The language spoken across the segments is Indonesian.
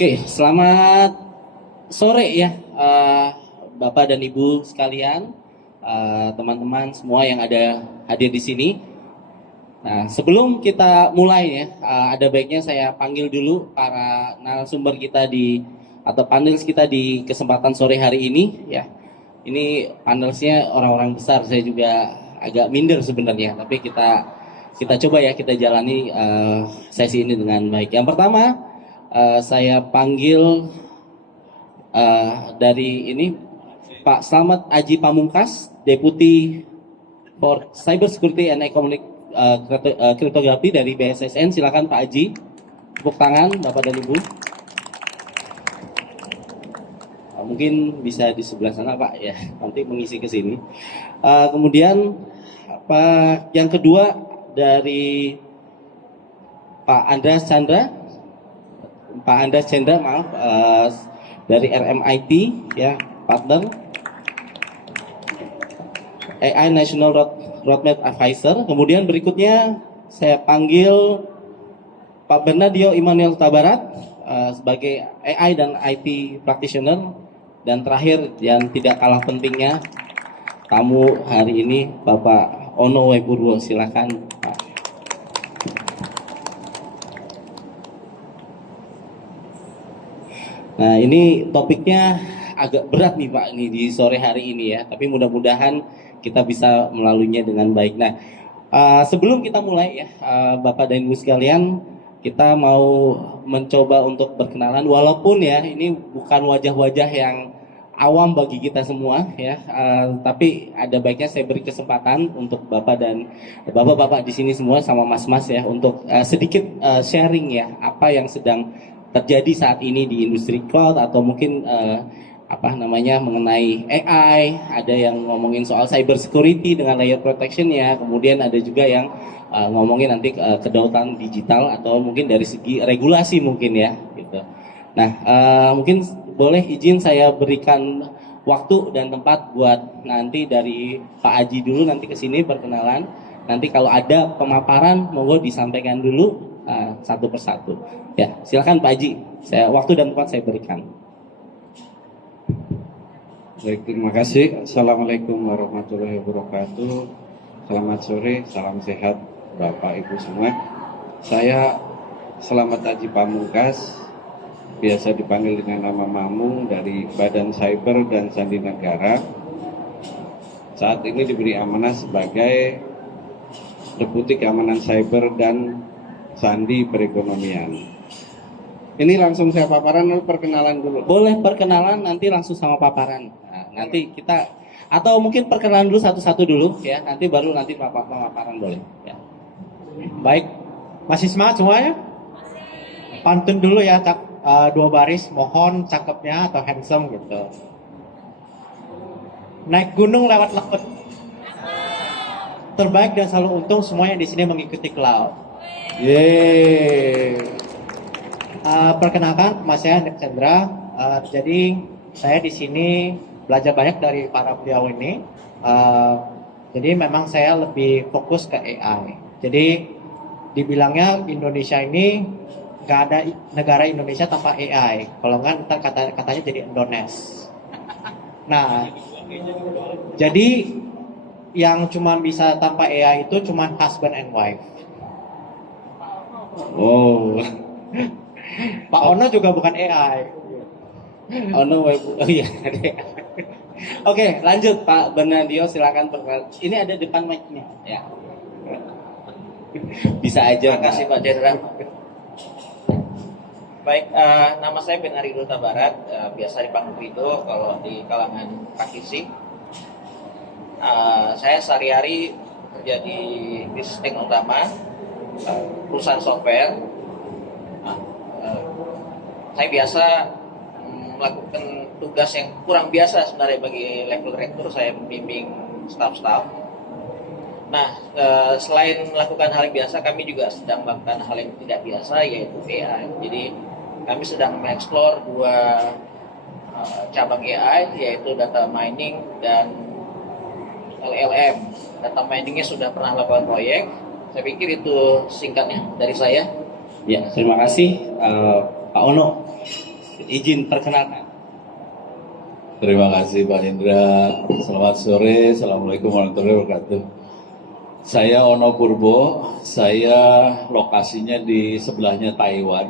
Oke, selamat sore ya, Bapak dan Ibu sekalian, teman-teman semua yang ada hadir di sini. Nah, sebelum kita mulai ya, ada baiknya saya panggil dulu para narasumber kita atau panelis kita di kesempatan sore hari ini ya. Ini panelisnya orang-orang besar, saya juga agak minder sebenarnya, tapi kita coba ya kita jalani sesi ini dengan baik. Yang pertama, saya panggil dari ini Pak Slamet Aji Pamungkas, Deputi for Cyber Security and Economic Cryptography dari BSSN. Silakan Pak Aji, tepuk tangan Bapak dan Ibu. Mungkin bisa di sebelah sana Pak ya, nanti mengisi ke sini. Kemudian yang kedua dari Pak Andreas Chandra, maaf, dari RMIT ya, partner AI National Roadmap Advisor. Kemudian berikutnya saya panggil Pak Bernadio Immanuel Tabarat sebagai AI dan IT practitioner. Dan terakhir yang tidak kalah pentingnya, tamu hari ini Bapak Ono Weburu. Silakan Pak. Nah, ini topiknya agak berat nih Pak ini di sore hari ini ya, tapi mudah-mudahan kita bisa melaluinya dengan baik. Nah, sebelum kita mulai ya, Bapak dan Ibu sekalian, kita mau mencoba untuk berkenalan, walaupun ya ini bukan wajah-wajah yang awam bagi kita semua ya, tapi ada baiknya saya beri kesempatan untuk Bapak dan Bapak-bapak di sini semua sama Mas-mas ya, untuk sedikit sharing ya, apa yang sedang terjadi saat ini di industri cloud, atau mungkin mengenai AI. Ada yang ngomongin soal cyber security dengan layer protection ya, kemudian ada juga yang ngomongin nanti kedaulatan digital, atau mungkin dari segi regulasi mungkin ya gitu. Nah, mungkin boleh izin saya berikan waktu dan tempat buat nanti dari Pak Aji dulu nanti ke sini perkenalan. Nanti kalau ada pemaparan monggo disampaikan dulu satu persatu. Ya, silakan Pak Aji. Waktu dan tempat saya berikan. Baik, terima kasih. Assalamualaikum warahmatullahi wabarakatuh. Selamat sore, salam sehat Bapak Ibu semua. Saya Slamet Aji Pamungkas, biasa dipanggil dengan nama Mamung, dari Badan Cyber dan Sandi Negara. Saat ini diberi amanah sebagai Deputi Keamanan Cyber dan Sandi Perekonomian. Ini langsung saya paparan atau perkenalan dulu? Boleh perkenalan, nanti langsung sama paparan. Nah, nanti kita, atau mungkin perkenalan dulu satu-satu dulu ya, nanti baru nanti pemaparan boleh ya. Baik, masih semangat semuanya? Pantun dulu ya, dua baris, mohon cakepnya atau handsome gitu. Naik gunung lewat laut, terbaik dan selalu untung semua yang di sini mengikuti cloud. Yeay. Perkenalkan, Mas saya Andreas Chandra. Jadi saya di sini belajar banyak dari para beliau ini. Jadi memang saya lebih fokus ke AI. Jadi dibilangnya Indonesia ini nggak ada negara Indonesia tanpa AI. Kalau nggak ntar katanya jadi Indones. Nah, jadi yang cuma bisa tanpa AI itu cuma husband and wife. Oh. Pak Ono juga bukan AI. Ono oh iya. Oke, lanjut Pak Bernadio, silakan perkenalan. Ini ada depan mic-nya ya. Bisa aja. Terima kasih Pak Jenderal. Baik, nama saya Bernadio Tabarat, biasa dipanggil Rido kalau di kalangan praktisi. Saya sehari-hari kerja di bisnis utama perusahaan software. Saya biasa melakukan tugas yang kurang biasa sebenarnya bagi level rektor. Saya membimbing staff-staff. Nah, selain melakukan hal yang biasa, kami juga sedang melakukan hal yang tidak biasa, yaitu AI. Jadi kami sedang mengeksplor dua cabang AI, yaitu data mining dan LLM. Data miningnya sudah pernah lakukan proyek. Saya pikir itu singkatnya dari saya. Ya, terima kasih Pak Ono. Izin perkenalkan. Terima kasih Pak Indra. Selamat sore. Assalamualaikum warahmatullahi wabarakatuh. Saya Ono Purbo. Saya lokasinya di sebelahnya Taiwan.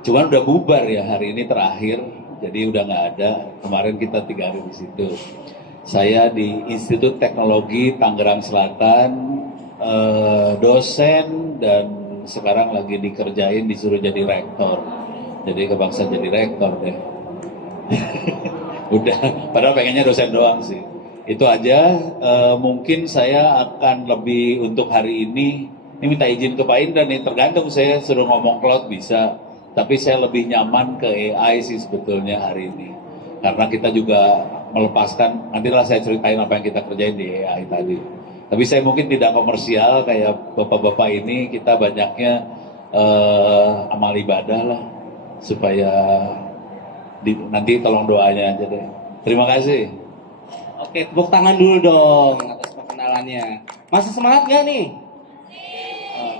Cuman udah bubar ya hari ini terakhir. Jadi udah nggak ada. Kemarin kita 3 hari di situ. Saya di Institut Teknologi Tangerang Selatan, dosen dan sekarang lagi dikerjain disuruh jadi rektor. Jadi kebangsaan jadi rektor deh. Udah, padahal pengennya dosen doang sih. Itu aja. Mungkin saya akan lebih untuk hari ini minta izin ke Pak Indra nih. Tergantung, saya suruh ngomong cloud bisa, tapi saya lebih nyaman ke AI sih sebetulnya hari ini. Karena kita juga melepaskan, nantilah saya ceritain apa yang kita kerjain di AI tadi. Tapi saya mungkin tidak komersial kayak bapak-bapak ini, kita banyaknya amal ibadah lah, supaya nanti tolong doanya aja deh. Terima kasih. Oke, tepuk tangan dulu dong atas perkenalannya. Masih semangat nggak nih?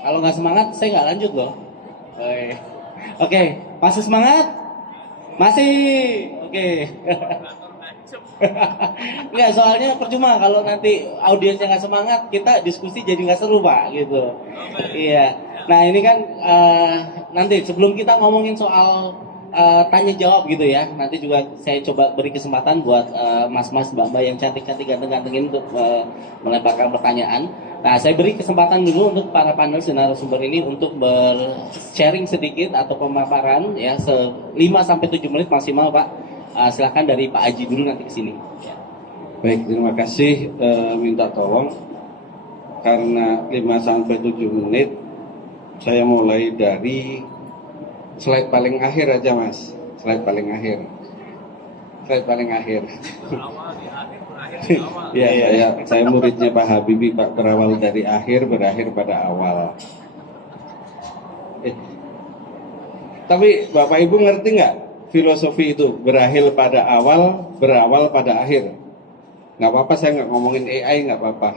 Kalau nggak semangat, saya nggak lanjut loh. Oke, masih semangat? Masih. Oke. Nggak, soalnya percuma kalau nanti audiensnya nggak semangat, kita diskusi jadi nggak seru Pak, gitu. Iya. Nah ini kan nanti sebelum kita ngomongin soal tanya jawab gitu ya, nanti juga saya coba beri kesempatan buat mas-mas mbak-mbak yang cantik-cantik ganteng-ganteng untuk melemparkan pertanyaan. Nah saya beri kesempatan dulu untuk para panel narasumber ini untuk sharing sedikit atau pemaparan ya 5-7 menit maksimal Pak. Silakan dari Pak Aji dulu nanti ke sini. Baik, terima kasih. Minta tolong karena 5-7 menit saya mulai dari slide paling akhir aja Mas. Slide paling akhir. Ya, saya muridnya Pak Habibie, Pak, berawal dari akhir, berakhir pada awal. Tapi Bapak Ibu ngerti nggak filosofi itu? Berakhir pada awal, berawal pada akhir. Nggak apa-apa saya nggak ngomongin AI, nggak apa-apa.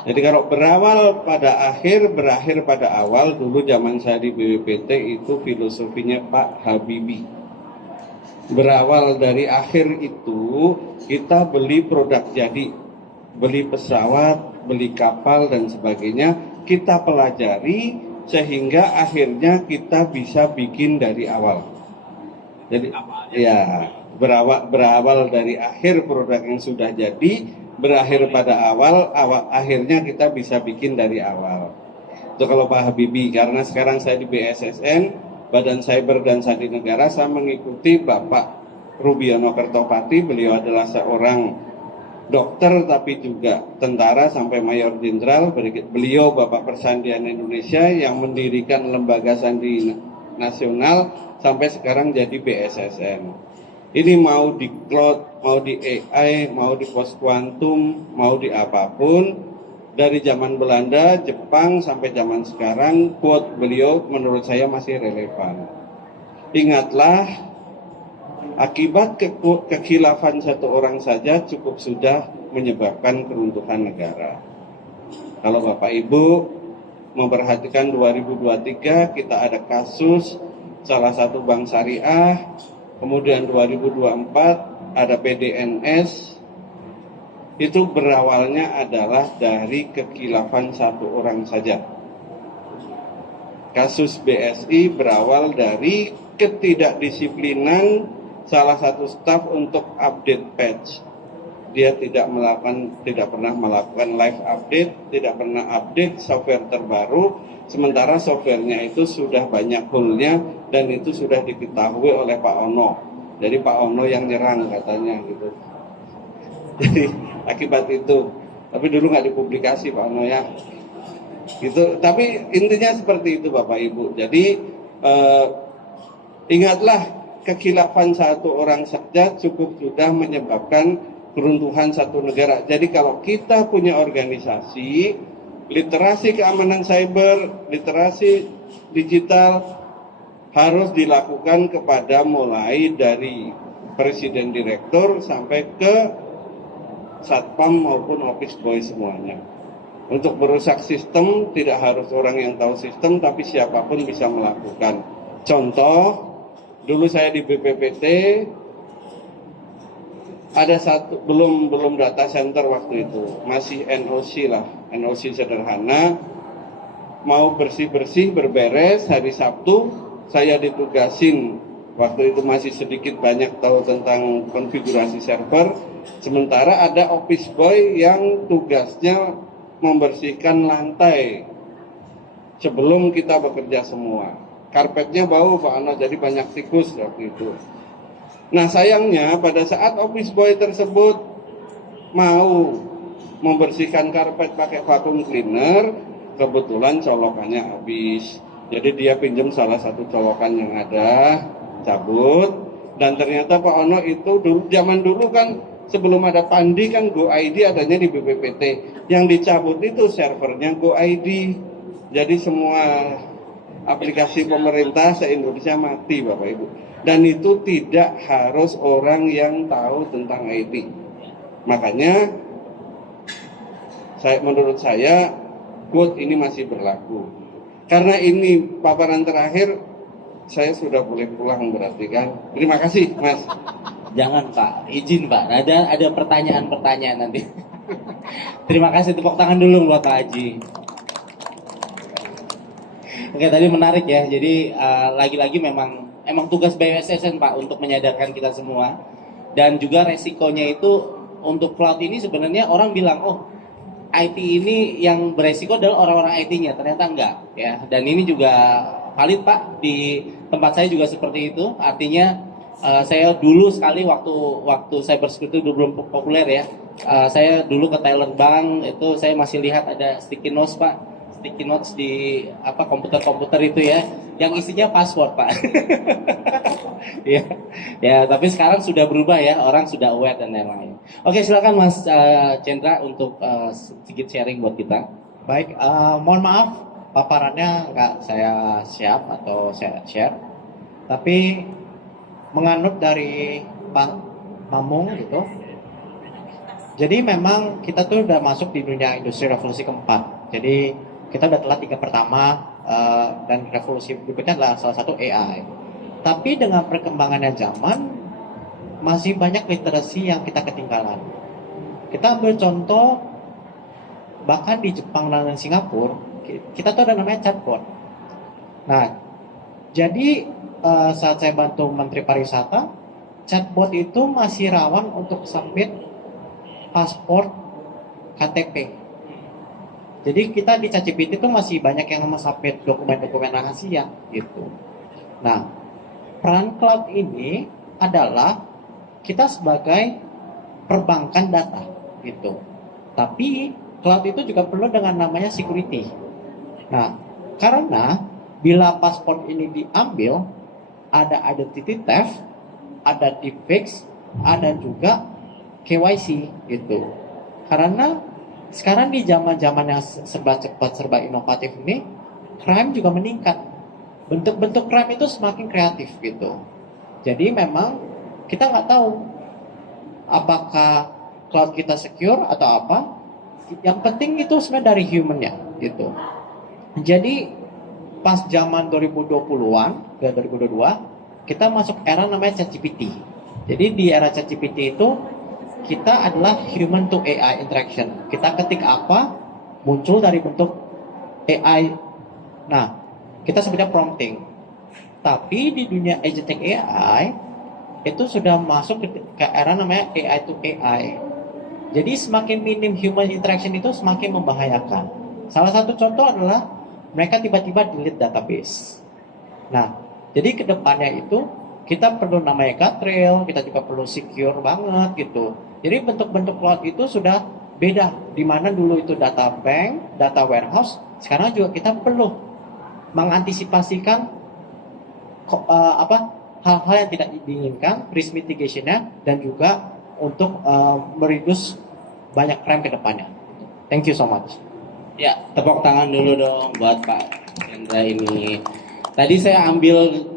Jadi kalau berawal pada akhir, berakhir pada awal, dulu zaman saya di BPPT itu filosofinya Pak Habibie. Berawal dari akhir itu, kita beli produk jadi, beli pesawat, beli kapal dan sebagainya, kita pelajari sehingga akhirnya kita bisa bikin dari awal. Jadi ya berawal dari akhir produk yang sudah jadi, berakhir pada awal, akhirnya kita bisa bikin dari awal. Itu kalau Pak Habibie. Karena sekarang saya di BSSN, Badan Cyber dan Sandi Negara, saya mengikuti Bapak Rubiono Kertopati. Beliau adalah seorang dokter tapi juga tentara sampai mayor jenderal. Beliau Bapak Persandian Indonesia yang mendirikan lembaga sandi nasional sampai sekarang jadi BSSN. Ini mau di cloud, mau di AI, mau di post quantum, mau di apapun, dari zaman Belanda, Jepang sampai zaman sekarang, quote beliau menurut saya masih relevan. Ingatlah, akibat kekhilafan satu orang saja cukup sudah menyebabkan keruntuhan negara. Kalau Bapak Ibu memperhatikan 2023, kita ada kasus salah satu bank syariah. Kemudian 2024 ada PDNS, itu berawalnya adalah dari kekhilafan satu orang saja. Kasus BSI berawal dari ketidakdisiplinan salah satu staf untuk update patch. Dia tidak pernah melakukan live update, tidak pernah update software terbaru, sementara softwarenya itu sudah banyak hole-nya dan itu sudah diketahui oleh Pak Ono. Jadi Pak Ono yang nyerang katanya gitu. Jadi akibat itu, tapi dulu nggak dipublikasi Pak Ono ya. Gitu. Tapi intinya seperti itu Bapak Ibu. Jadi ingatlah, kekhilafan satu orang saja cukup sudah menyebabkan keruntuhan satu negara. Jadi kalau kita punya organisasi, literasi keamanan cyber, literasi digital harus dilakukan kepada mulai dari presiden direktur sampai ke satpam maupun office boy semuanya. Untuk merusak sistem tidak harus orang yang tahu sistem, tapi siapapun bisa melakukan. Contoh, dulu saya di BPPT ada satu belum data center waktu itu, masih NOC lah, NOC sederhana. Mau bersih-bersih berberes hari Sabtu, saya ditugasin. Waktu itu masih sedikit banyak tahu tentang konfigurasi server. Sementara ada office boy yang tugasnya membersihkan lantai sebelum kita bekerja semua. Karpetnya bau Pak Ano, jadi banyak tikus waktu itu. Nah sayangnya pada saat office boy tersebut mau membersihkan karpet pakai vacuum cleaner, kebetulan colokannya habis. Jadi dia pinjam salah satu colokan yang ada, cabut. Dan ternyata Pak Ono itu zaman dulu kan sebelum ada Pandi kan GoID adanya di BPPT. Yang dicabut itu servernya GoID. Jadi semua aplikasi pemerintah se-Indonesia mati Bapak Ibu. Dan itu tidak harus orang yang tahu tentang IT. Makanya menurut saya quote ini masih berlaku. Karena ini paparan terakhir, saya sudah boleh pulang berarti kan. Terima kasih Mas. Jangan Pak, izin Pak. Ada pertanyaan-pertanyaan nanti. Terima kasih, tepuk tangan dulu buat Pak Haji. Oke, tadi menarik ya. Jadi lagi-lagi memang tugas BWSSN Pak untuk menyadarkan kita semua. Dan juga resikonya itu untuk cloud ini sebenarnya orang bilang, oh IT ini yang beresiko adalah orang-orang IT-nya. Ternyata enggak ya. Dan ini juga valid Pak, di tempat saya juga seperti itu. Artinya saya dulu sekali waktu cybersecurity itu belum populer ya. Saya dulu ke Teller Bank itu saya masih lihat ada sticky notes Pak, sticky notes di komputer-komputer itu ya, yang isinya password Pak. Ya, ya. Tapi sekarang sudah berubah ya, orang sudah aware dan lain-lain. Oke, silakan Mas Chandra untuk sedikit sharing buat kita. Baik, mohon maaf paparannya nggak saya siap atau saya share, tapi menganut dari Pak Mamung gitu. Jadi memang kita tuh udah masuk di dunia industri revolusi keempat. Jadi kita udah telat 3 pertama dan revolusi berikutnya adalah salah satu AI. Tapi dengan perkembangannya zaman masih banyak literasi yang kita ketinggalan. Kita ambil contoh bahkan di Jepang dan Singapura kita tuh ada namanya chatbot. Nah, jadi saat saya bantu Menteri Pariwisata, chatbot itu masih rawan untuk submit paspor KTP. Jadi kita di ChatGPT itu masih banyak yang submit dokumen-dokumen rahasia gitu. Nah, peran cloud ini adalah kita sebagai perbankan data gitu. Tapi cloud itu juga perlu dengan namanya security. Nah, karena bila paspor ini diambil, ada identity theft, ada deepfakes, ada juga KYC gitu. Karena sekarang di zaman-zaman yang serba cepat, serba inovatif ini, crime juga meningkat. Bentuk-bentuk crime itu semakin kreatif gitu. Jadi memang kita nggak tahu apakah cloud kita secure atau apa. Yang penting itu sebenarnya dari humannya gitu. Jadi pas zaman 2020-an ke 2022 kita masuk era namanya ChatGPT. Jadi di era ChatGPT itu kita adalah human to AI interaction. Kita ketik apa muncul dari bentuk AI. Nah, kita sebutnya prompting. Tapi di dunia agentic AI itu sudah masuk ke era namanya AI to AI. Jadi semakin minim human interaction itu semakin membahayakan. Salah satu contoh adalah mereka tiba-tiba delete database. Nah, jadi kedepannya itu kita perlu namanya guardrail, kita juga perlu secure banget gitu. Jadi bentuk-bentuk cloud itu sudah beda. Di mana dulu itu data bank, data warehouse, sekarang juga kita perlu mengantisipasikan hal-hal yang tidak diinginkan, risk mitigation-nya, dan juga untuk mereduce banyak crime ke depannya. Thank you so much. Ya, tepuk tangan dulu dong buat Pak Chandra ini. Tadi saya ambil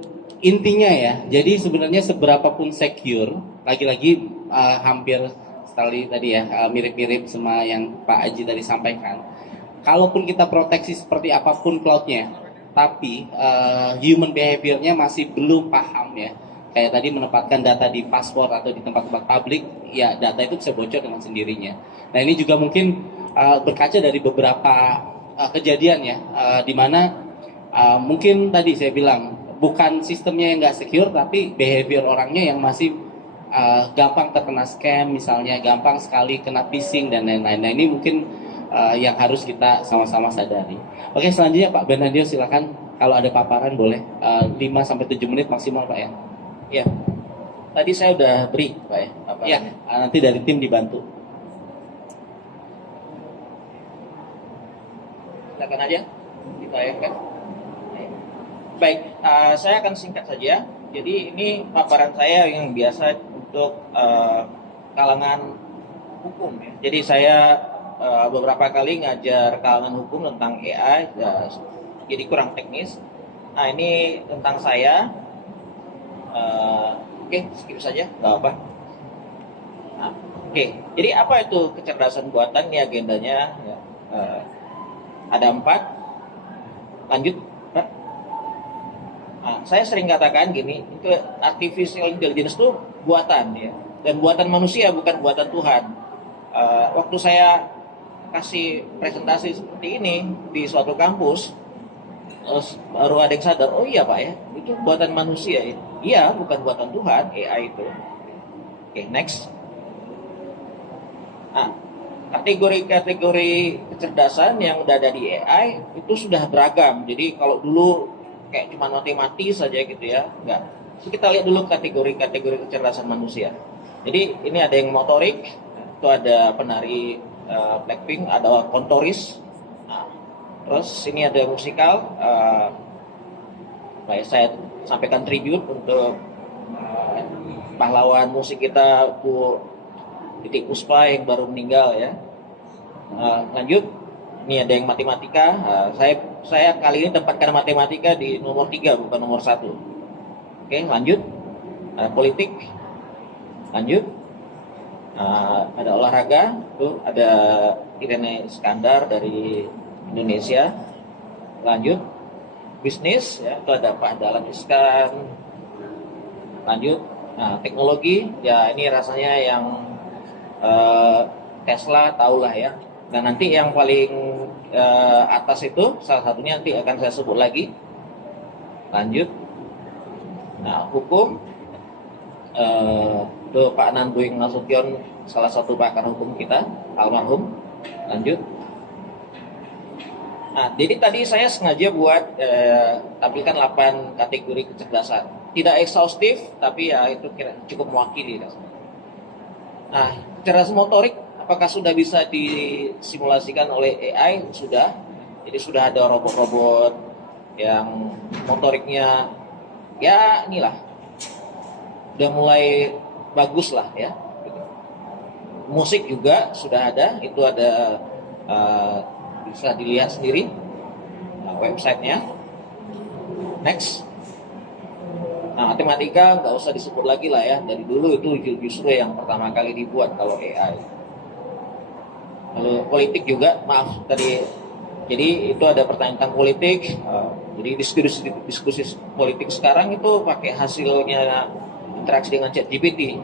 intinya ya. Jadi sebenarnya seberapapun secure, lagi-lagi hampir sekali tadi ya, mirip-mirip sama yang Pak Haji tadi sampaikan. Kalaupun kita proteksi seperti apapun cloud-nya, tapi human behavior-nya masih belum paham ya. Kayak tadi menempatkan data di paspor atau di tempat-tempat publik, ya data itu bisa bocor dengan sendirinya. Nah ini juga mungkin berkaca dari beberapa kejadian ya, di mana mungkin tadi saya bilang bukan sistemnya yang nggak secure, tapi behavior orangnya yang masih gampang terkena scam, misalnya gampang sekali kena phishing dan lain-lain. Nah ini mungkin yang harus kita sama-sama sadari. Oke, selanjutnya Pak Bernardio silakan, kalau ada paparan boleh 5-7 menit maksimal Pak ya. Ya, tadi saya udah beri Pak ya. Ya, nanti dari tim dibantu. Silakan aja ditayangkan. Baik, saya akan singkat saja. Jadi ini paparan saya yang biasa untuk kalangan hukum ya. Jadi saya beberapa kali ngajar kalangan hukum tentang AI, ya, jadi kurang teknis. Nah ini tentang saya. Oke, skip saja, nggak apa. Nah, oke, jadi apa itu kecerdasan buatan? Ini agendanya. Ya. Ada 4. Lanjut. Nah, saya sering katakan gini, itu artificial intelligence itu buatan ya, dan buatan manusia bukan buatan Tuhan. Waktu saya kasih presentasi seperti ini di suatu kampus, terus baru ada yang sadar, oh iya Pak ya, itu buatan manusia ya. Iya, bukan buatan Tuhan, AI itu. Oke, next. Nah, kategori-kategori kecerdasan yang udah ada di AI itu sudah beragam. Jadi kalau dulu kayak cuma matematis saja gitu ya, enggak. Jadi kita lihat dulu kategori-kategori kecerdasan manusia. Jadi ini ada yang motorik, itu ada penari Blackpink, ada kontoris. Nah, terus ini ada musikal. Saya sampaikan tribute untuk pahlawan musik kita Bu Titik Puspa yang baru meninggal ya. Lanjut, ini ada yang matematika. Saya kali ini tempatkan matematika di nomor 3 bukan nomor 1. Oke, lanjut. Politik. Lanjut. Ada olahraga, tuh ada Irene Iskandar dari Indonesia. Lanjut. Bisnis ya, itu ada Pak Dahlan Iskan. Lanjut. Nah, teknologi ya ini rasanya yang Tesla tahulah ya. Dan nanti yang paling atas itu salah satunya nanti akan saya sebut lagi. Lanjut. Nah, hukum itu Pak Nanduing Nasution, salah satu pakar hukum kita, almarhum. Lanjut. Nah, jadi tadi saya sengaja buat tampilkan 8 kategori kecerdasan. Tidak ekshaustif, tapi ya itu cukup mewakili. Nah, kecerdasan motorik apakah sudah bisa disimulasikan oleh AI? Sudah. Jadi sudah ada robot-robot yang motoriknya ya inilah. Udah mulai bagus lah ya. Musik juga sudah ada, itu ada bisa dilihat sendiri websitenya. Next. Nah, matematika nggak usah disebut lagi lah ya. Dari dulu itu justru yang pertama kali dibuat kalau AI. Lalu politik juga, maaf tadi. Jadi itu ada pertanyaan tentang politik. Jadi diskusi politik sekarang itu pakai hasilnya interaksi dengan ChatGPT.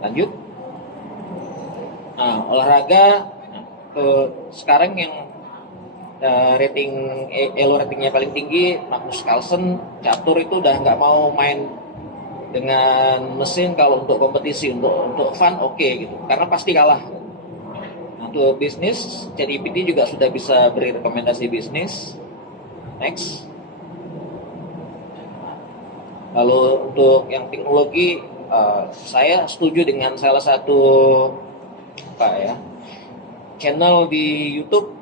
Lanjut. Nah, olahraga. Sekarang yang elo ratingnya paling tinggi, Magnus Carlsen, catur itu udah nggak mau main dengan mesin kalau untuk kompetisi, untuk fun oke gitu, karena pasti kalah. Nah, untuk bisnis, ChatGPT juga sudah bisa beri rekomendasi bisnis. Next. Lalu untuk yang teknologi, saya setuju dengan salah satu channel di YouTube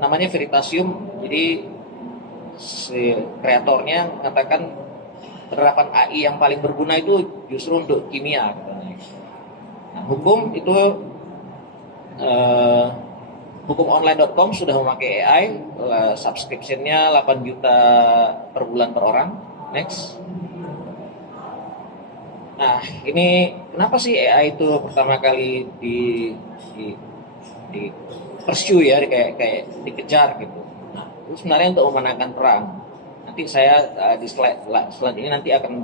namanya Veritasium. Jadi si kreatornya mengatakan penerapan AI yang paling berguna itu justru untuk kimia. Nah, hukum itu hukumonline.com sudah memakai AI, subscription-nya 8 juta per bulan per orang. Next. Nah, ini kenapa sih AI itu pertama kali di pursue ya, kayak dikejar gitu. Nah, itu sebenarnya untuk memenangkan perang. Nanti saya di slide selanjutnya nanti akan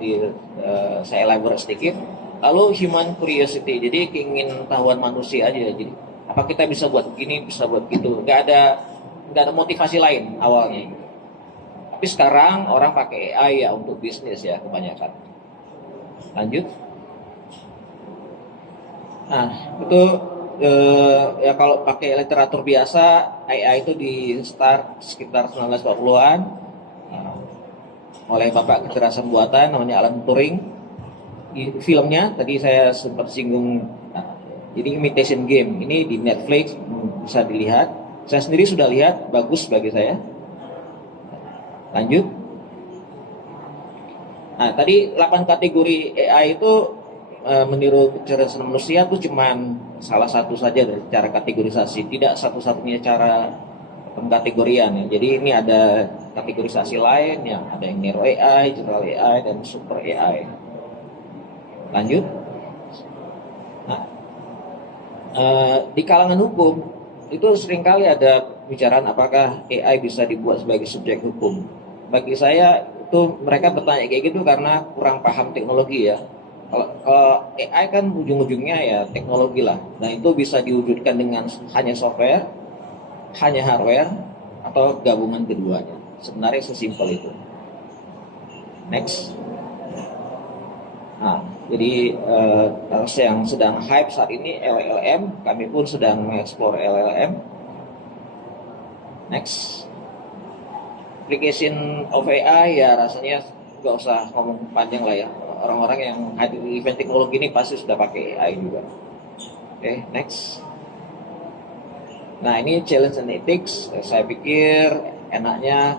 saya elaborate sedikit. Lalu human curiosity, jadi keingin tahuan manusia aja. Jadi apa kita bisa buat begini, bisa buat gitu. Nggak ada motivasi lain awalnya. Tapi sekarang orang pakai AI ya untuk bisnis ya kebanyakan. Lanjut. Nah itu ya kalau pakai literatur biasa, AI itu di start sekitar 1940-an oleh bapak kecerdasan buatan namanya Alan Turing. Di filmnya tadi saya sempat singgung, jadi Imitation Game ini di Netflix bisa dilihat. Saya sendiri sudah lihat, bagus bagi saya. Lanjut. Nah tadi 8 kategori AI itu meniru kecerdasan manusia itu cuman salah satu saja dari cara kategorisasi, tidak satu-satunya cara pengkategorian ya. Jadi ini ada kategorisasi lain yang ada yang Narrow AI, General AI, dan Super AI. Lanjut. Nah, di kalangan hukum itu seringkali ada pembicaraan apakah AI bisa dibuat sebagai subjek hukum. Bagi saya itu mereka bertanya kayak gitu karena kurang paham teknologi ya. Kalau AI kan ujung-ujungnya ya teknologi lah. Nah itu bisa diwujudkan dengan hanya software, hanya hardware, atau gabungan keduanya. Sebenarnya sesimpel itu. Next. Nah, jadi yang sedang hype saat ini LLM, kami pun sedang mengeksplor LLM. Next. Application of AI ya rasanya nggak usah ngomong panjang lah ya. Orang-orang yang hadir di event teknologi ini pasti sudah pakai AI juga. Oke, next. Nah ini challenge and ethics. Saya pikir enaknya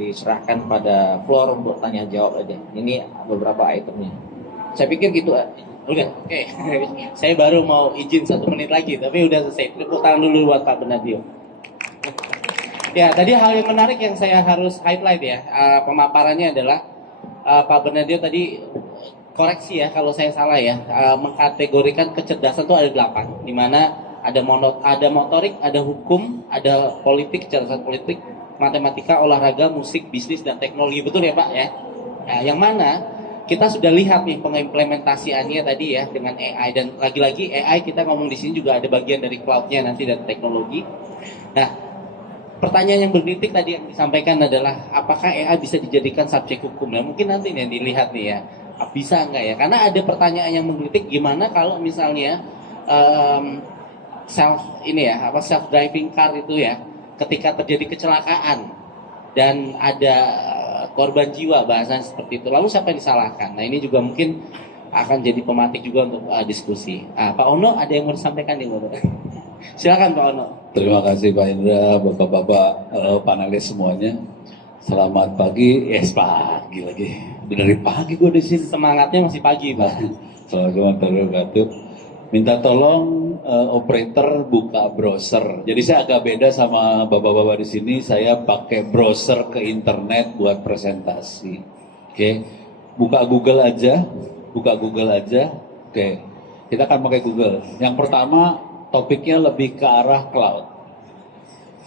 diserahkan pada floor untuk tanya jawab aja. Ini beberapa itemnya. Saya pikir gitu. Oke. Saya baru mau izin 1 menit lagi, tapi udah selesai. Tepuk tangan dulu buat Pak Benadio. Ya, tadi hal yang menarik yang saya harus highlight ya, pemaparannya adalah Pak Benadio tadi koreksi ya kalau saya salah ya, mengkategorikan kecerdasan itu ada 8, di mana ada motorik, ada hukum, ada politik, kecerdasan politik, matematika, olahraga, musik, bisnis, dan teknologi. Betul ya Pak ya? Nah, yang mana kita sudah lihat nih pengimplementasiannya tadi ya dengan AI, dan lagi-lagi AI kita ngomong di sini juga ada bagian dari cloud-nya nanti dan teknologi. Nah, pertanyaan yang bernitik tadi yang disampaikan adalah apakah AI bisa dijadikan subjek hukum? Nah, mungkin nanti nih dilihat nih ya, bisa nggak ya? Karena ada pertanyaan yang bernitik, gimana kalau misalnya self driving car itu ya, ketika terjadi kecelakaan dan ada korban jiwa, bahasanya seperti itu, lalu siapa yang disalahkan? Nah ini juga mungkin akan jadi pematik juga untuk diskusi. Pak Ono ada yang mau disampaikan nih Bapak? Silakan Pak Ono. Terima kasih Pak Indra, Bapak-bapak panelis semuanya. Selamat pagi, pagi lagi. Dari pagi gue di sini. Semangatnya masih pagi Pak. Assalamualaikum warahmatullahi wabarakatuh. Minta tolong operator buka browser. Jadi saya agak beda sama bapak-bapak di sini. Saya pakai browser ke internet buat presentasi. Oke, buka Google aja. Oke, kita akan pakai Google. Yang pertama topiknya lebih ke arah cloud.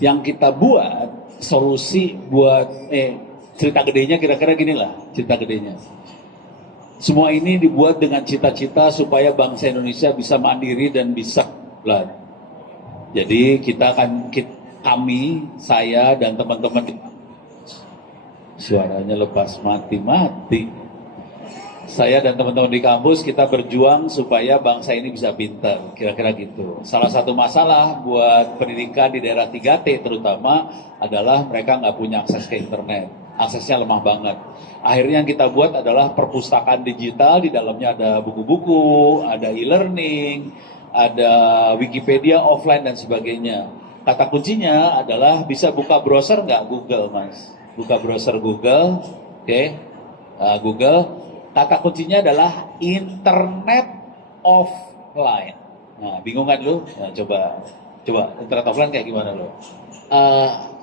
Yang kita buat solusi buat cerita gedenya kira-kira gini lah cerita gedenya. Semua ini dibuat dengan cita-cita supaya bangsa Indonesia bisa mandiri dan bisa lah. Jadi kami, saya dan teman-teman, suaranya lepas mati. Saya dan teman-teman di kampus kita berjuang supaya bangsa ini bisa pintar, kira-kira gitu. Salah satu masalah buat pendidikan di daerah 3T terutama adalah mereka nggak punya akses ke internet, aksesnya lemah banget. Akhirnya yang kita buat adalah perpustakaan digital, di dalamnya ada buku-buku, ada e-learning, ada Wikipedia offline dan sebagainya. Kata kuncinya adalah bisa buka browser nggak? Google mas, buka browser Google, oke. Google. Kata kuncinya adalah internet offline. Nah, bingung kan lu? Nah, coba internet offline kayak gimana lu?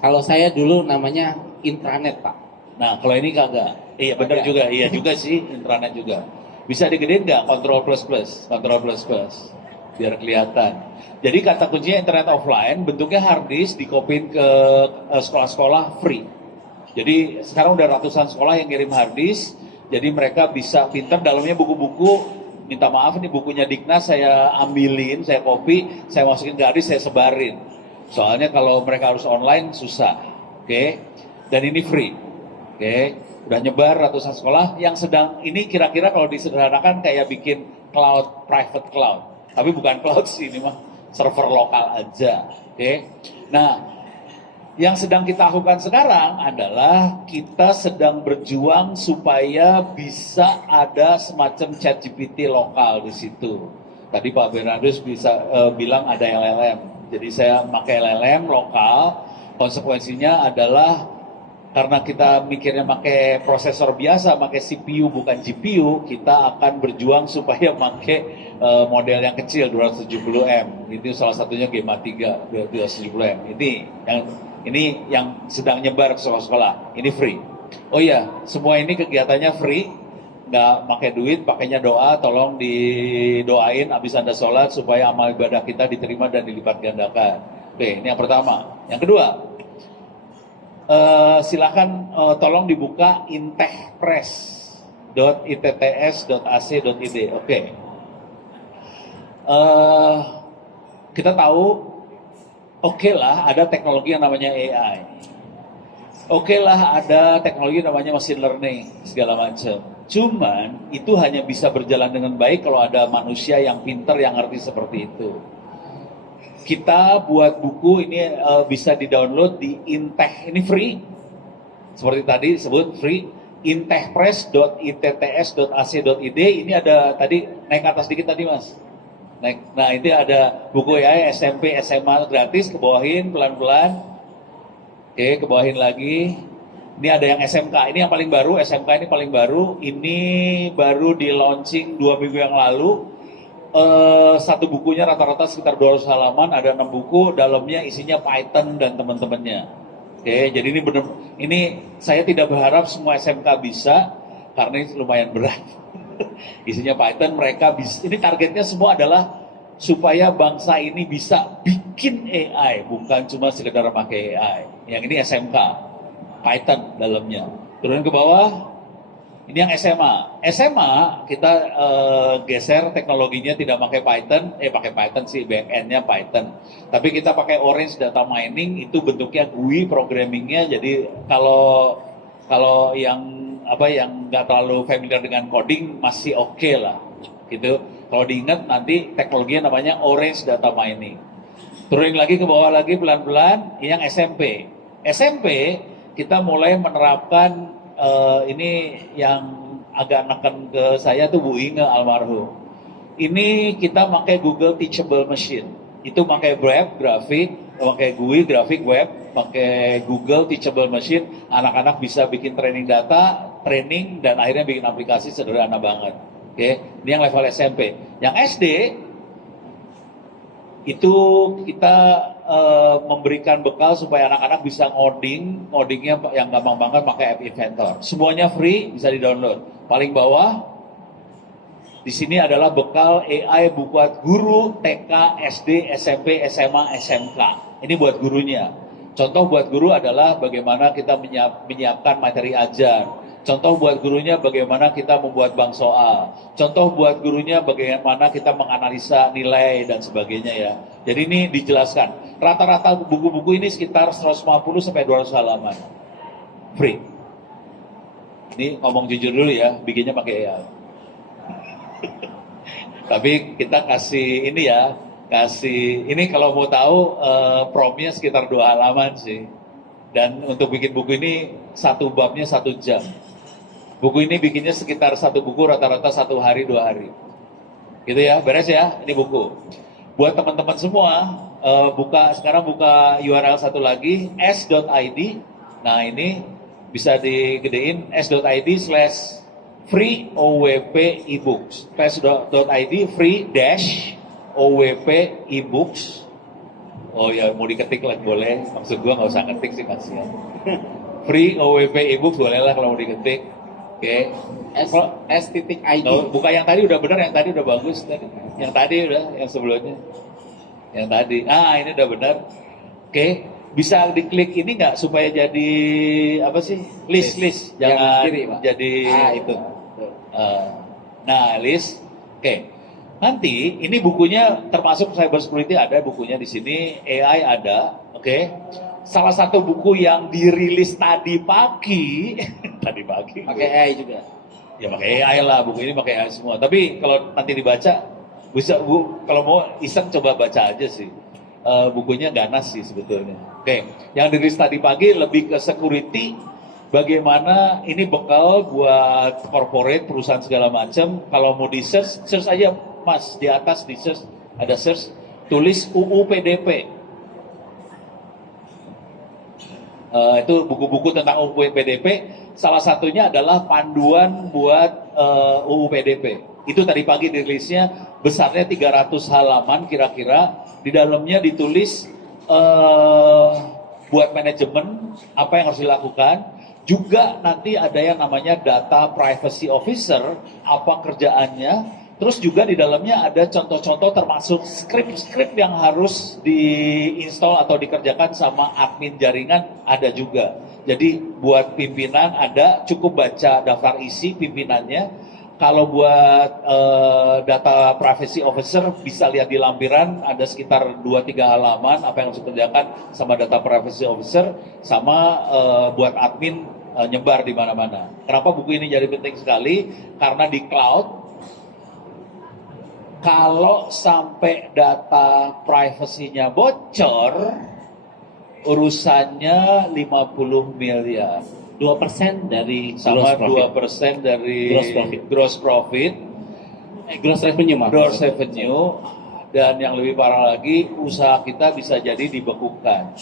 Kalau saya dulu namanya intranet Pak. Nah, kalau ini kagak. Iya benar juga, iya juga sih intranet juga. Bisa digedein nggak? Control plus plus. biar kelihatan. Jadi kata kuncinya internet offline, bentuknya hard disk dikopiin ke sekolah-sekolah free. Jadi sekarang udah ratusan sekolah yang ngirim hard disk, jadi mereka bisa pinter, dalamnya buku-buku. Minta maaf nih bukunya Diknas saya ambilin, saya copy, saya masukin ke hard disk, saya sebarin. Soalnya kalau mereka harus online susah, oke? Dan ini free, oke? Udah nyebar ratusan sekolah yang sedang ini kira-kira kalau disederhanakan kayak bikin cloud, private cloud. Tapi bukan cloud sih, ini mah server lokal aja, oke? Nah, yang sedang kita lakukan sekarang adalah kita sedang berjuang supaya bisa ada semacam ChatGPT lokal di situ. Tadi Pak Bernardus bisa bilang ada LLM. Jadi saya pakai LLM lokal. Konsekuensinya adalah karena kita mikirnya pakai prosesor biasa, pakai CPU bukan GPU, kita akan berjuang supaya pakai model yang kecil 270M. Itu salah satunya Gemma 3 270M. Ini yang sedang nyebar ke sekolah-sekolah, ini free. Oh iya, semua ini kegiatannya free, nggak pakai duit, pakainya doa, tolong didoain habis Anda sholat supaya amal ibadah kita diterima dan dilipat gandakan. Oke, ini yang pertama. Yang kedua, silakan tolong dibuka intechpress.itts.ac.id. Oke. Kita tahu oke lah ada teknologi yang namanya AI. Oke lah ada teknologi yang namanya machine learning, segala macam. Cuman itu hanya bisa berjalan dengan baik kalau ada manusia yang pinter, yang ngerti seperti itu. Kita buat buku ini bisa di-download di Intech, ini free. Seperti tadi sebut free, intechpress.itts.ac.id. Ini ada tadi, naik atas dikit tadi Mas. Nah itu ada buku AI SMP, SMA gratis, kebawahin pelan-pelan. Oke, kebawahin lagi. Ini ada yang SMK, ini yang paling baru, SMK ini paling baru. Ini baru di launching 2 minggu yang lalu. Satu bukunya rata-rata sekitar 200 halaman, ada 6 buku, dalamnya isinya Python dan teman-temannya. Oke, jadi ini saya tidak berharap semua SMK bisa, karena ini lumayan berat. Isinya Python, mereka bisa, ini targetnya semua adalah supaya bangsa ini bisa bikin AI, bukan cuma sekedar pakai AI. Yang ini SMK, Python dalamnya. Turun ke bawah, ini yang SMA. SMA kita geser teknologinya tidak pakai Python, pakai Python sih, back-end-nya Python. Tapi kita pakai Orange Data Mining, itu bentuknya GUI programmingnya. Jadi kalau yang nggak terlalu familiar dengan coding masih oke lah, gitu. Kalau diingat nanti teknologinya namanya Orange Data Mining. Turun lagi ke bawah lagi pelan-pelan, yang SMP. SMP kita mulai menerapkan ini yang agak neken ke saya tuh Bu Inge almarhum. Ini kita pakai Google Teachable Machine. Itu pakai web grafik, pakai GUI grafik web, pakai Google Teachable Machine, anak-anak bisa bikin training data, training, dan akhirnya bikin aplikasi sederhana banget. Oke, ini yang level SMP. Yang SD, itu kita memberikan bekal supaya anak-anak bisa ngodingnya yang gampang banget pakai App Inventor. Semuanya free, bisa di-download. Paling bawah, di sini adalah bekal AI buat guru TK, SD, SMP, SMA, SMK. Ini buat gurunya. Contoh buat guru adalah bagaimana kita menyiapkan materi ajar. Contoh buat gurunya bagaimana kita membuat bank soal. Contoh buat gurunya bagaimana kita menganalisa nilai dan sebagainya ya. Jadi ini dijelaskan. Rata-rata buku-buku ini sekitar 150 sampai 200 halaman. Free. Ini ngomong jujur dulu ya, bikinnya pakai AI. Tapi kita kasih ini ya, ini kalau mau tahu promnya sekitar 2 halaman sih. Dan untuk bikin buku ini satu babnya 1 jam. Buku ini bikinnya sekitar 1 buku rata-rata 1 hari 2 hari. Gitu ya, beres ya, ini buku. Buat teman-teman semua, sekarang buka URL satu lagi, s.id. Nah ini bisa digedein s.id/free OWP ebooks. s.id free-OWP ebooks. Oh ya, mau diketik lagi boleh. Maksud gua nggak usah ngetik sih, kasihan. Free OWP ebooks boleh lah kalau mau diketik. Oke. S.id. Buka yang tadi udah benar, yang tadi udah bagus tadi. Yang tadi udah, yang sebelumnya. Yang tadi. Ini udah benar. Oke. Bisa diklik ini nggak supaya jadi apa sih? List. Yang Jangan kiri, Pak. jadi Itu. nah, list. Oke. Nanti ini bukunya termasuk cyber security ada bukunya di sini, AI ada, oke. Salah satu buku yang dirilis tadi pagi, tadi pagi. Pakai AI juga. Ya pakai AI lah, buku ini pakai AI semua. Tapi kalau nanti dibaca, bisa kalau mau iseng coba baca aja sih. Bukunya ganas sih sebetulnya. Oke, yang dirilis tadi pagi lebih ke security, bagaimana ini bekal buat corporate, perusahaan segala macam. Kalau mau di search aja Mas, di atas di search, ada search, tulis UU PDP. Itu buku-buku tentang UU PDP, salah satunya adalah panduan buat UU PDP. Itu tadi pagi dirilisnya, besarnya 300 halaman kira-kira, di dalamnya ditulis buat manajemen, apa yang harus dilakukan. Juga nanti ada yang namanya data privacy officer, apa kerjaannya. Terus juga di dalamnya ada contoh-contoh termasuk skrip-skrip yang harus diinstal atau dikerjakan sama admin jaringan ada juga. Jadi buat pimpinan ada, cukup baca daftar isi pimpinannya. Kalau buat data privacy officer bisa lihat di lampiran ada sekitar 2-3 halaman apa yang harus dikerjakan sama data privacy officer sama buat admin nyebar di mana-mana. Kenapa buku ini jadi penting sekali? Karena di cloud kalau sampai data privasinya bocor, urusannya 50 miliar. 2% dari Sama gross profit. 2% dari Gross profit. Gross revenue, maaf. Gross revenue. Dan yang lebih parah lagi, usaha kita bisa jadi dibekukan.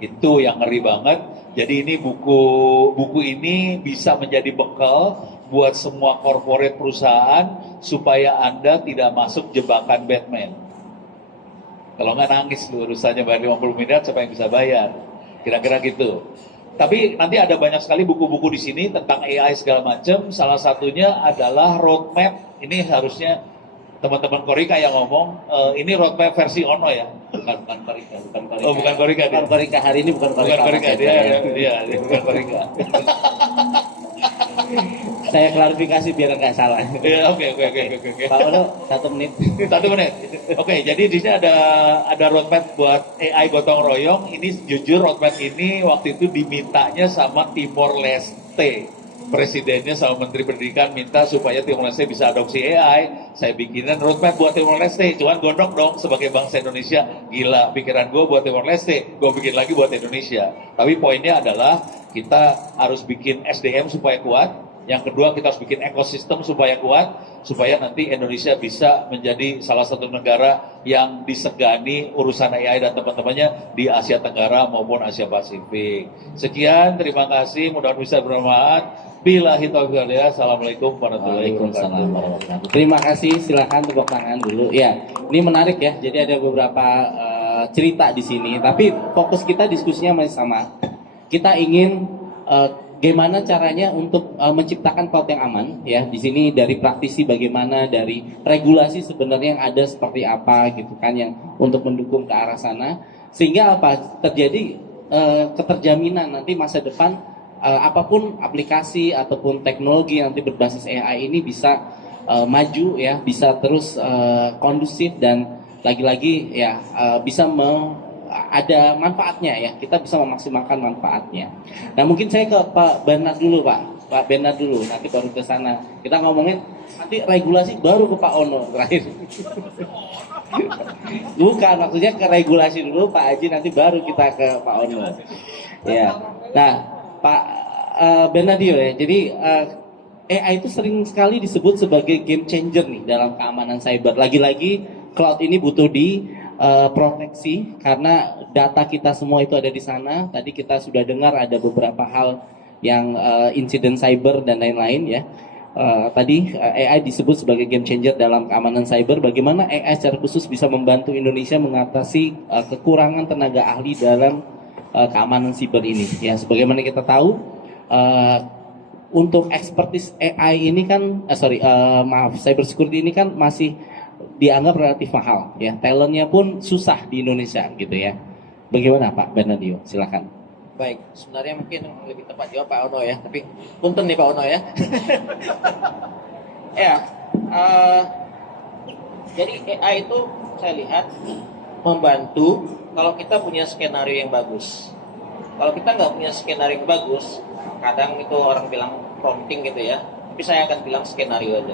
Itu yang ngeri banget. Jadi ini buku ini bisa menjadi bekal buat semua corporate perusahaan supaya Anda tidak masuk jebakan Batman. Kalau nggak nangis lu urusannya bayar 50 miliar, siapa yang bisa bayar? Kira-kira gitu. Tapi nanti ada banyak sekali buku-buku di sini tentang AI segala macam. Salah satunya adalah roadmap. Ini harusnya teman-teman Korika yang ngomong. Ini roadmap versi Ono ya. Bukan Korika. Oh, bukan Korika. Bukan Korika hari ini, bukan Korika. Bukan Korika, dia bukan Korika. Saya klarifikasi biar nggak salah. Ya, oke. Pak Ono, 1 menit. 1 menit. Oke, jadi di sini ada roadmap buat AI gotong royong. Ini jujur roadmap ini waktu itu dimintanya sama Timor Leste. Presidennya sama Menteri Pendidikan minta supaya Timor Leste bisa adopsi AI. Saya bikinan roadmap buat Timor Leste. Cuman gondok dong sebagai bangsa Indonesia. Gila, pikiran gue buat Timor Leste. Gue bikin lagi buat Indonesia. Tapi poinnya adalah kita harus bikin SDM supaya kuat. Yang kedua kita harus bikin ekosistem supaya kuat, supaya nanti Indonesia bisa menjadi salah satu negara yang disegani urusan AI dan teman-temannya di Asia Tenggara maupun Asia Pasifik. Sekian, terima kasih, mudah-mudahan bisa bermanfaat. Billahi taufiq wal hidayah. Assalamualaikum warahmatullahi wabarakatuh. Terima kasih, silakan tepuk tangan dulu. Ya, ini menarik ya. Jadi ada beberapa cerita di sini, tapi fokus kita diskusinya masih sama. Kita ingin bagaimana caranya untuk menciptakan cloud yang aman ya. Di sini dari praktisi bagaimana, dari regulasi sebenarnya yang ada seperti apa gitu kan yang untuk mendukung ke arah sana sehingga apa terjadi keterjaminan nanti masa depan apapun aplikasi ataupun teknologi yang nanti berbasis AI ini bisa maju ya, bisa terus kondusif dan lagi-lagi ya bisa ada manfaatnya ya, kita bisa memaksimalkan manfaatnya. Nah mungkin saya ke Pak Bernard dulu Pak Bernard dulu, nanti baru ke sana. Kita ngomongin nanti regulasi baru ke Pak Ono terakhir. Bukan, maksudnya ke regulasi dulu Pak Haji, nanti baru kita ke Pak Ono. Ya, nah Pak Bernardio ya, jadi AI itu sering sekali disebut sebagai game changer nih dalam keamanan cyber. Lagi-lagi cloud ini butuh proteksi karena data kita semua itu ada di sana. Tadi kita sudah dengar ada beberapa hal yang insiden cyber dan lain-lain ya. Tadi AI disebut sebagai game changer dalam keamanan cyber. Bagaimana AI secara khusus bisa membantu Indonesia mengatasi kekurangan tenaga ahli dalam keamanan cyber ini. Ya, sebagaimana kita tahu untuk expertise AI ini kan, cyber security ini kan masih dianggap relatif mahal ya. Talentnya pun susah di Indonesia gitu ya. Bagaimana Pak Bernardio? Silakan. Baik, sebenarnya mungkin lebih tepat jawab Pak Ono ya, tapi punten nih Pak Ono ya. Ya, eh, jadi AI itu saya lihat membantu kalau kita punya skenario yang bagus. Kalau kita nggak punya skenario yang bagus, kadang itu orang bilang prompting gitu ya, tapi saya akan bilang skenario aja.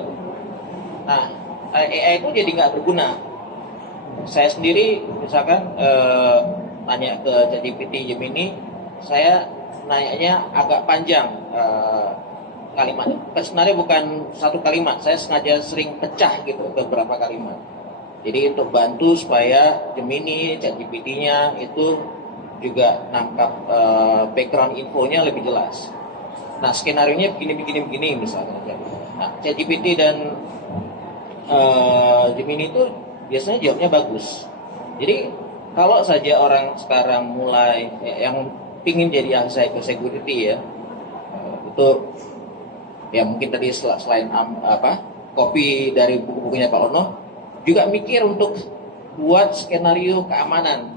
Nah, AI itu jadi nggak berguna. Saya sendiri misalkan tanya ke ChatGPT Gemini, saya nanyanya agak panjang kalimat. Sebenarnya bukan satu kalimat, saya sengaja sering pecah gitu ke beberapa kalimat. Jadi untuk bantu supaya Gemini, ChatGPT-nya itu juga nangkap background infonya lebih jelas. Nah, skenario-nya begini misalkan. Nah, ChatGPT dan Gemini itu biasanya jawabnya bagus. Jadi kalau saja orang sekarang mulai yang pingin jadi ahli cyber security ya, itu ya mungkin tadi selain kopi dari buku-bukunya Pak Ono, juga mikir untuk buat skenario keamanan.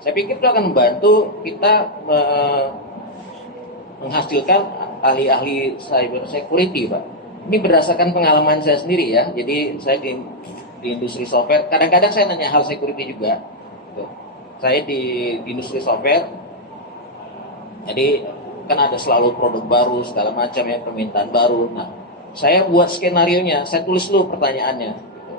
Saya pikir itu akan membantu kita menghasilkan ahli-ahli cyber security, Pak. Ini berdasarkan pengalaman saya sendiri ya. Jadi saya di industri software, kadang-kadang saya nanya hal security juga. Gitu. Saya di industri software, jadi kan ada selalu produk baru, segala macam ya, permintaan baru. Nah, saya buat skenario-nya, saya tulis dulu pertanyaannya. Gitu.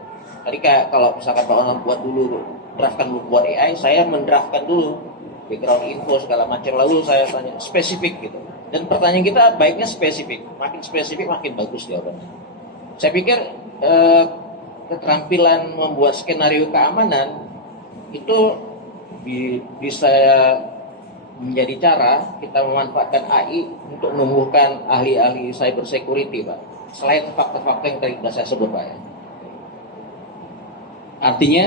Tadi kayak kalau misalkan Pak Onam buat dulu, draftkan dulu buat AI, saya mendraftkan dulu background info segala macam, lalu saya tanya spesifik gitu. Dan pertanyaan kita baiknya spesifik, makin spesifik makin bagus jawabannya. Saya pikir keterampilan membuat skenario keamanan itu bisa menjadi cara kita memanfaatkan AI untuk menumbuhkan ahli-ahli cyber security, Pak. Selain faktor-faktor yang tadi sudah saya sebut, Pak ya. Artinya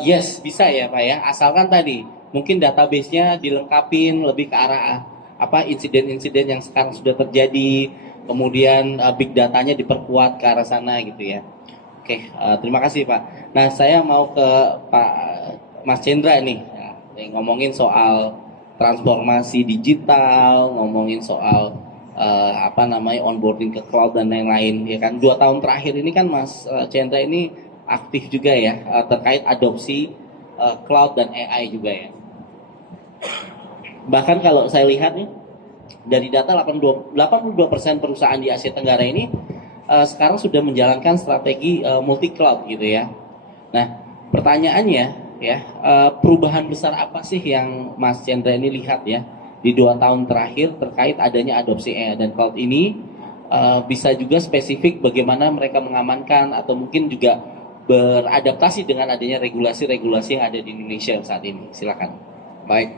yes bisa ya Pak ya, asalkan tadi mungkin database-nya dilengkapin lebih ke arah insiden-insiden yang sekarang sudah terjadi, kemudian big datanya diperkuat ke arah sana gitu ya. Oke, terima kasih Pak. Nah saya mau ke Pak Mas Chandra nih, ngomongin soal transformasi digital, ngomongin soal onboarding ke cloud dan lain-lain ya kan. 2 tahun terakhir ini kan Mas Chandra ini aktif juga ya terkait adopsi cloud dan AI juga ya. Bahkan kalau saya lihat nih dari data 82% perusahaan di Asia Tenggara ini sekarang sudah menjalankan strategi multi cloud gitu ya. Nah, pertanyaannya ya, perubahan besar apa sih yang Mas Chandra ini lihat ya di 2 tahun terakhir terkait adanya adopsi AI dan cloud ini? Bisa juga spesifik bagaimana mereka mengamankan atau mungkin juga beradaptasi dengan adanya regulasi-regulasi yang ada di Indonesia saat ini. Silakan. Baik,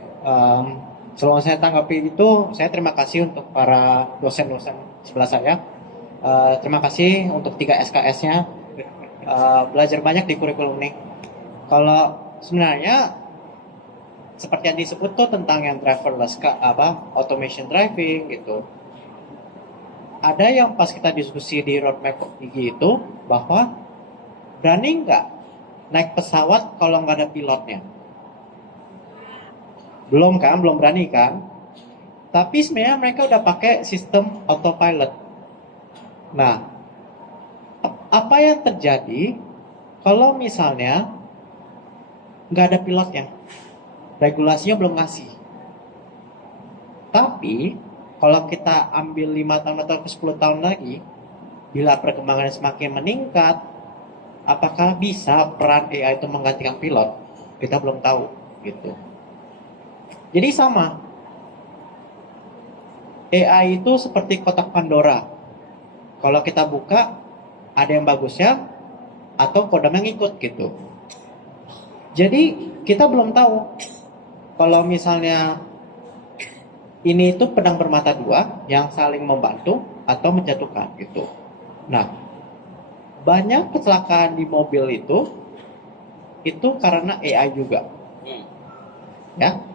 selama saya tanggapi itu, saya terima kasih untuk para dosen-dosen sebelah saya. Terima kasih untuk 3 SKS-nya. Belajar banyak di kurikulum ini. Kalau sebenarnya seperti yang disebut tuh tentang yang driverless, automation driving gitu. Ada yang pas kita diskusi di roadmap gigi itu bahwa berani nggak naik pesawat kalau nggak ada pilotnya? Belum kan, belum berani kan? Tapi sebenarnya mereka udah pakai sistem autopilot. Nah, apa yang terjadi kalau misalnya nggak ada pilotnya? Regulasinya belum ngasih. Tapi kalau kita ambil 5 tahun atau 10 tahun lagi, bila perkembangan semakin meningkat, apakah bisa peran AI itu menggantikan pilot? Kita belum tahu, gitu. Jadi sama. AI itu seperti kotak Pandora. Kalau kita buka, ada yang bagusnya, atau kodamnya ngikut, gitu. Jadi kita belum tahu. Kalau misalnya ini itu pedang bermata dua yang saling membantu atau menjatuhkan gitu. Nah, banyak kecelakaan di mobil itu karena AI juga. Ya.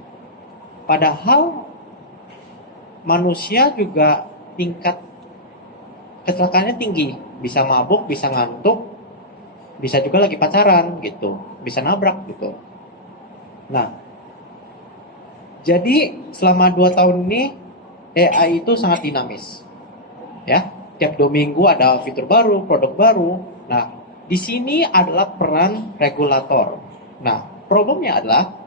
Padahal manusia juga tingkat kecelakaannya tinggi, bisa mabuk, bisa ngantuk. bisa juga lagi pacaran gitu, bisa nabrak gitu. Nah, jadi selama 2 tahun ini AI itu sangat dinamis, ya. Tiap 2 minggu ada fitur baru, produk baru. Nah, di sini adalah peran regulator. Nah, problemnya adalah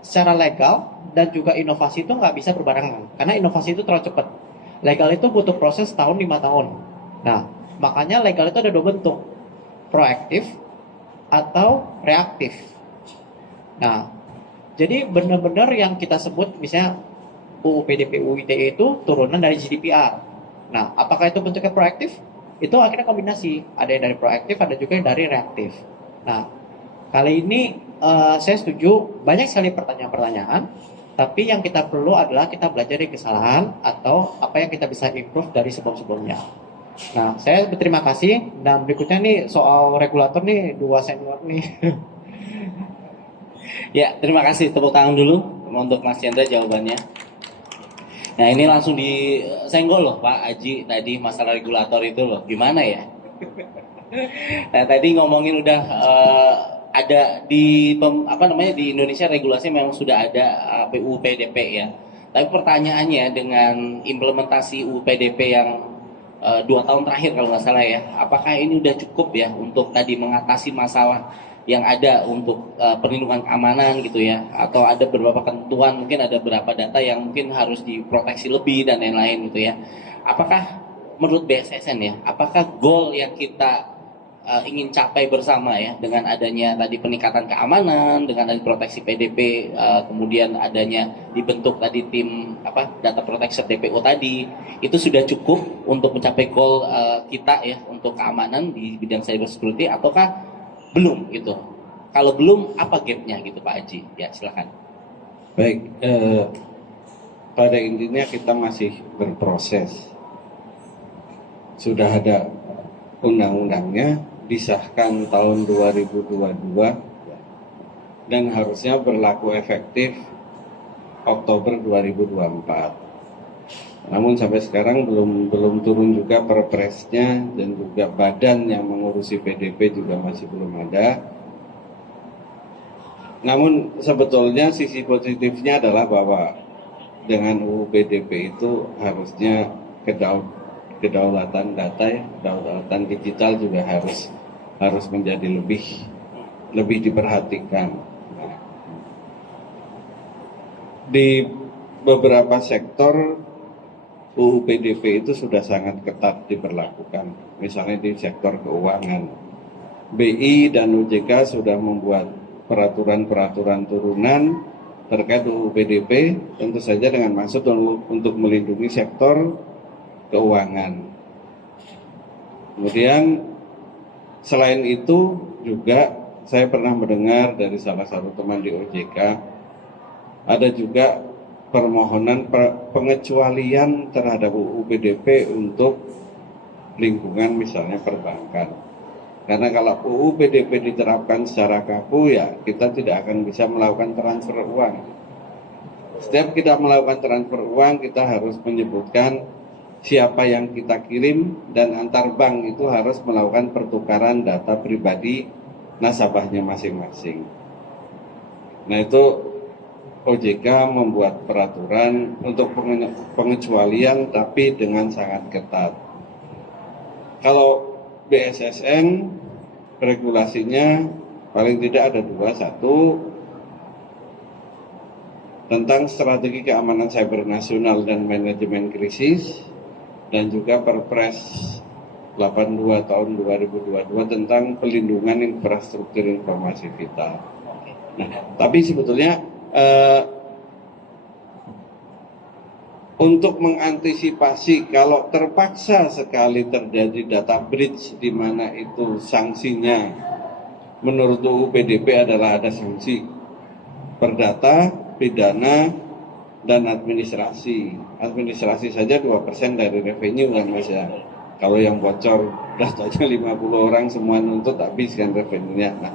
secara legal dan juga inovasi itu nggak bisa berbarengan, karena inovasi itu terlalu cepat. Legal itu butuh proses tahun 5 tahun. Nah, makanya legal itu ada 2 bentuk, proaktif atau reaktif. Nah, jadi benar-benar yang kita sebut misalnya UU PDP UU ITE itu turunan dari GDPR. Nah, apakah itu bentuknya proaktif? Itu akhirnya kombinasi. Ada yang dari proaktif, ada juga yang dari reaktif. Nah, kali ini saya setuju banyak sekali pertanyaan-pertanyaan, tapi yang kita perlu adalah kita belajar dari kesalahan atau apa yang kita bisa improve dari sebelum-sebelumnya. Nah, saya berterima kasih. Dan berikutnya nih soal regulator nih, 2 senior nih. Ya, terima kasih. Tepuk tangan dulu untuk Mas Chandra jawabannya. Nah, ini langsung disenggol loh Pak Aji tadi masalah regulator itu loh. Gimana ya? Nah, tadi ngomongin udah ada di di Indonesia regulasi memang sudah ada UU PDP ya. Tapi pertanyaannya dengan implementasi UU PDP yang 2 tahun terakhir kalau nggak salah ya, apakah ini udah cukup ya untuk tadi mengatasi masalah yang ada untuk perlindungan keamanan gitu ya, atau ada beberapa ketentuan, mungkin ada beberapa data yang mungkin harus diproteksi lebih dan lain-lain gitu ya. Apakah menurut BSSN ya, apakah goal yang kita ingin capai bersama ya dengan adanya tadi peningkatan keamanan, dengan adanya proteksi PDP, kemudian adanya dibentuk tadi tim data protection DPO tadi, itu sudah cukup untuk mencapai goal kita ya untuk keamanan di bidang cyber security, ataukah belum gitu? Kalau belum, apa gapnya gitu Pak Haji? Ya silakan. Baik, pada intinya kita masih berproses. Sudah ada undang-undangnya, disahkan tahun 2022 dan harusnya berlaku efektif Oktober 2024. Namun sampai sekarang belum turun juga perpresnya, dan juga badan yang mengurusi PDP juga masih belum ada. Namun sebetulnya sisi positifnya adalah bahwa dengan UU PDP itu harusnya kedaulatan data ya, kedaulatan digital juga harus menjadi lebih diperhatikan. Di beberapa sektor UU PDP itu sudah sangat ketat diberlakukan. Misalnya di sektor keuangan, BI dan OJK sudah membuat peraturan-peraturan turunan terkait UU PDP, tentu saja dengan maksud untuk melindungi sektor keuangan. Kemudian selain itu juga saya pernah mendengar dari salah satu teman di OJK, ada juga permohonan pengecualian terhadap UU PDP untuk lingkungan misalnya perbankan. Karena kalau UU PDP diterapkan secara kaku ya kita tidak akan bisa melakukan transfer uang. Setiap kita melakukan transfer uang kita harus menyebutkan siapa yang kita kirim, dan antar bank itu harus melakukan pertukaran data pribadi nasabahnya masing-masing. Nah itu OJK membuat peraturan untuk pengecualian tapi dengan sangat ketat. Kalau BSSN regulasinya paling tidak ada 2, 1 tentang strategi keamanan cyber nasional dan manajemen krisis, dan juga Perpres 82 tahun 2022 tentang pelindungan infrastruktur informasi vital. Nah, tapi sebetulnya untuk mengantisipasi kalau terpaksa sekali terjadi data breach di mana itu sanksinya menurut UU PDP adalah ada sanksi perdata, pidana, dan administrasi. Administrasi saja 2% dari revenue kan Mas ya. Kalau yang bocor datanya 50 orang semua nuntut habis kan revenue-nya. Nah,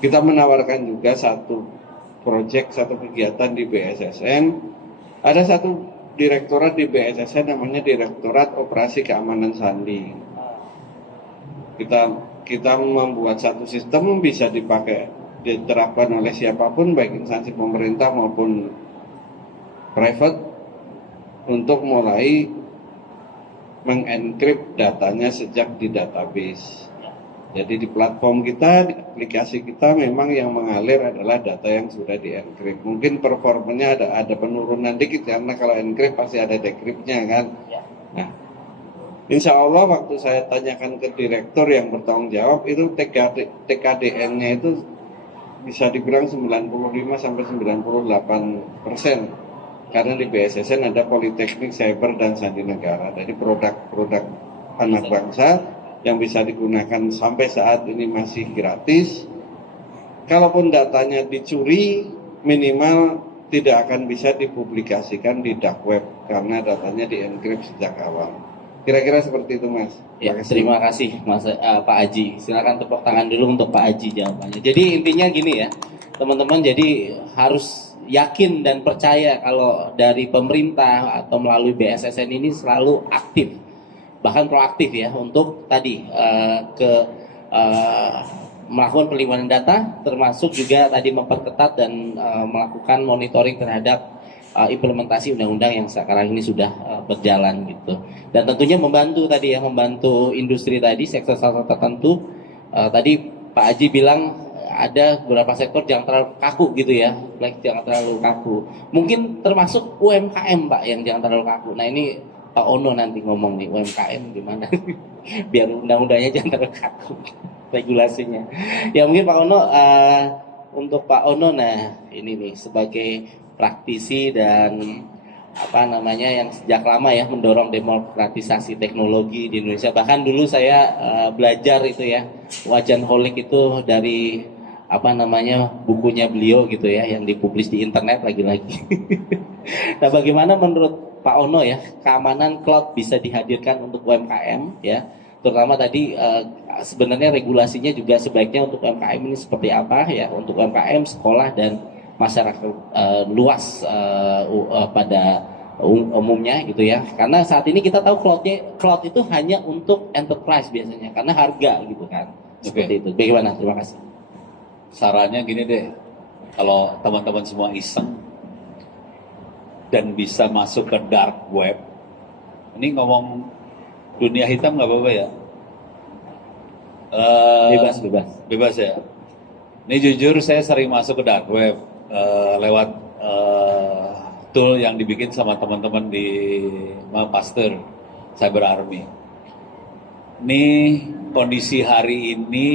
kita menawarkan juga satu kegiatan di BSSN. Ada satu direktorat di BSSN namanya Direktorat Operasi Keamanan Sandi. kita membuat satu sistem bisa dipakai, diterapkan oleh siapapun, baik instansi pemerintah maupun private, untuk mulai mengenkrip datanya sejak di database. Jadi di platform kita, di aplikasi kita memang yang mengalir adalah data yang sudah di-encrypt. Mungkin performanya ada penurunan dikit karena kalau encrypt pasti ada decryptnya kan. Nah, insya Allah waktu saya tanyakan ke direktur yang bertanggung jawab itu TKDN-nya itu bisa dibilang 95 sampai 98%. Karena di BSSN ada Politeknik Cyber dan Sandi Negara. Jadi produk-produk anak bangsa yang bisa digunakan sampai saat ini masih gratis. Kalaupun datanya dicuri, minimal tidak akan bisa dipublikasikan di dark web karena datanya di-encrypt sejak awal. Kira-kira seperti itu, Mas. Ya, terima kasih Mas Pak Aji. Silakan tepuk tangan dulu untuk Pak Aji jawabannya. Jadi intinya gini ya, teman-teman, jadi harus yakin dan percaya kalau dari pemerintah atau melalui BSSN ini selalu aktif, bahkan proaktif ya, untuk tadi melakukan perlindungan data, termasuk juga tadi memperketat dan melakukan monitoring terhadap implementasi undang-undang yang sekarang ini sudah berjalan gitu. Dan tentunya membantu tadi ya, membantu industri tadi, sektor-sektor tertentu. Tadi Pak Aji bilang ada beberapa sektor jangan terlalu kaku gitu ya, jangan terlalu kaku. Mungkin termasuk UMKM Pak yang jangan terlalu kaku. Nah ini Pak Ono nanti ngomong nih UMKM gimana biar undang-undangnya jangan terlalu kaku regulasinya. Ya mungkin Pak Ono, untuk Pak Ono, nah ini nih sebagai praktisi dan apa namanya yang sejak lama ya mendorong demokratisasi teknologi di Indonesia. Bahkan dulu saya belajar itu ya Wajanholik itu dari apa namanya bukunya beliau gitu ya yang dipublis di internet lagi-lagi. Nah, bagaimana menurut Pak Ono ya keamanan cloud bisa dihadirkan untuk UMKM ya, terutama tadi sebenarnya regulasinya juga sebaiknya untuk UMKM ini seperti apa ya, untuk UMKM, sekolah dan masyarakat luas pada umumnya gitu ya. Karena saat ini kita tahu cloud itu hanya untuk enterprise biasanya karena harga gitu kan. Seperti itu. Bagaimana? Terima kasih. Sarannya gini deh, kalau teman-teman semua iseng dan bisa masuk ke dark web, ini ngomong dunia hitam nggak apa-apa ya? Bebas ya. Ini jujur saya sering masuk ke dark web lewat tool yang dibikin sama teman-teman di Pasteur Cyber Army. Ini kondisi hari ini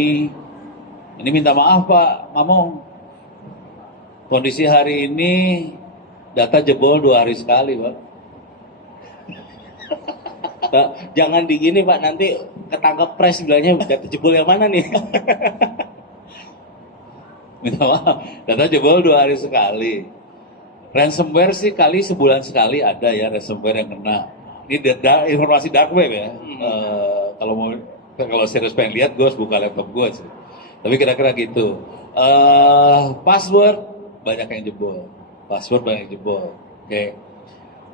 minta maaf Pak Mamong. Kondisi hari ini data jebol 2 hari sekali Pak. Jangan digini Pak, nanti ketangkep press bilangnya data jebol yang mana nih? Minta maaf, data jebol 2 hari sekali. Ransomware sih kali sebulan sekali ada ya ransomware yang kena. Ini informasi dark web ya. Kalau serius pengen lihat, gue harus buka laptop gue sih. Tapi kira-kira gitu. Password banyak yang jebol. Oke.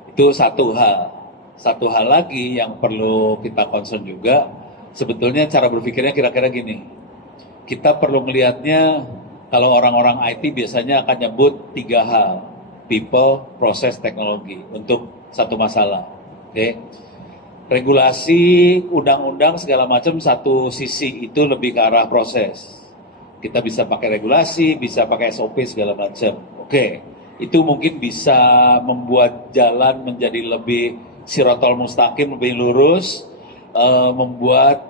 Itu satu hal. Satu hal lagi yang perlu kita concern juga, sebetulnya cara berpikirnya kira-kira gini. Kita perlu melihatnya, kalau orang-orang IT biasanya akan nyebut 3 hal. People, proses, teknologi untuk satu masalah. Oke. Regulasi, undang-undang segala macam satu sisi itu lebih ke arah proses. Kita bisa pakai regulasi, bisa pakai SOP segala macam. Oke. Itu mungkin bisa membuat jalan menjadi lebih sirotol mustaqim, lebih lurus, membuat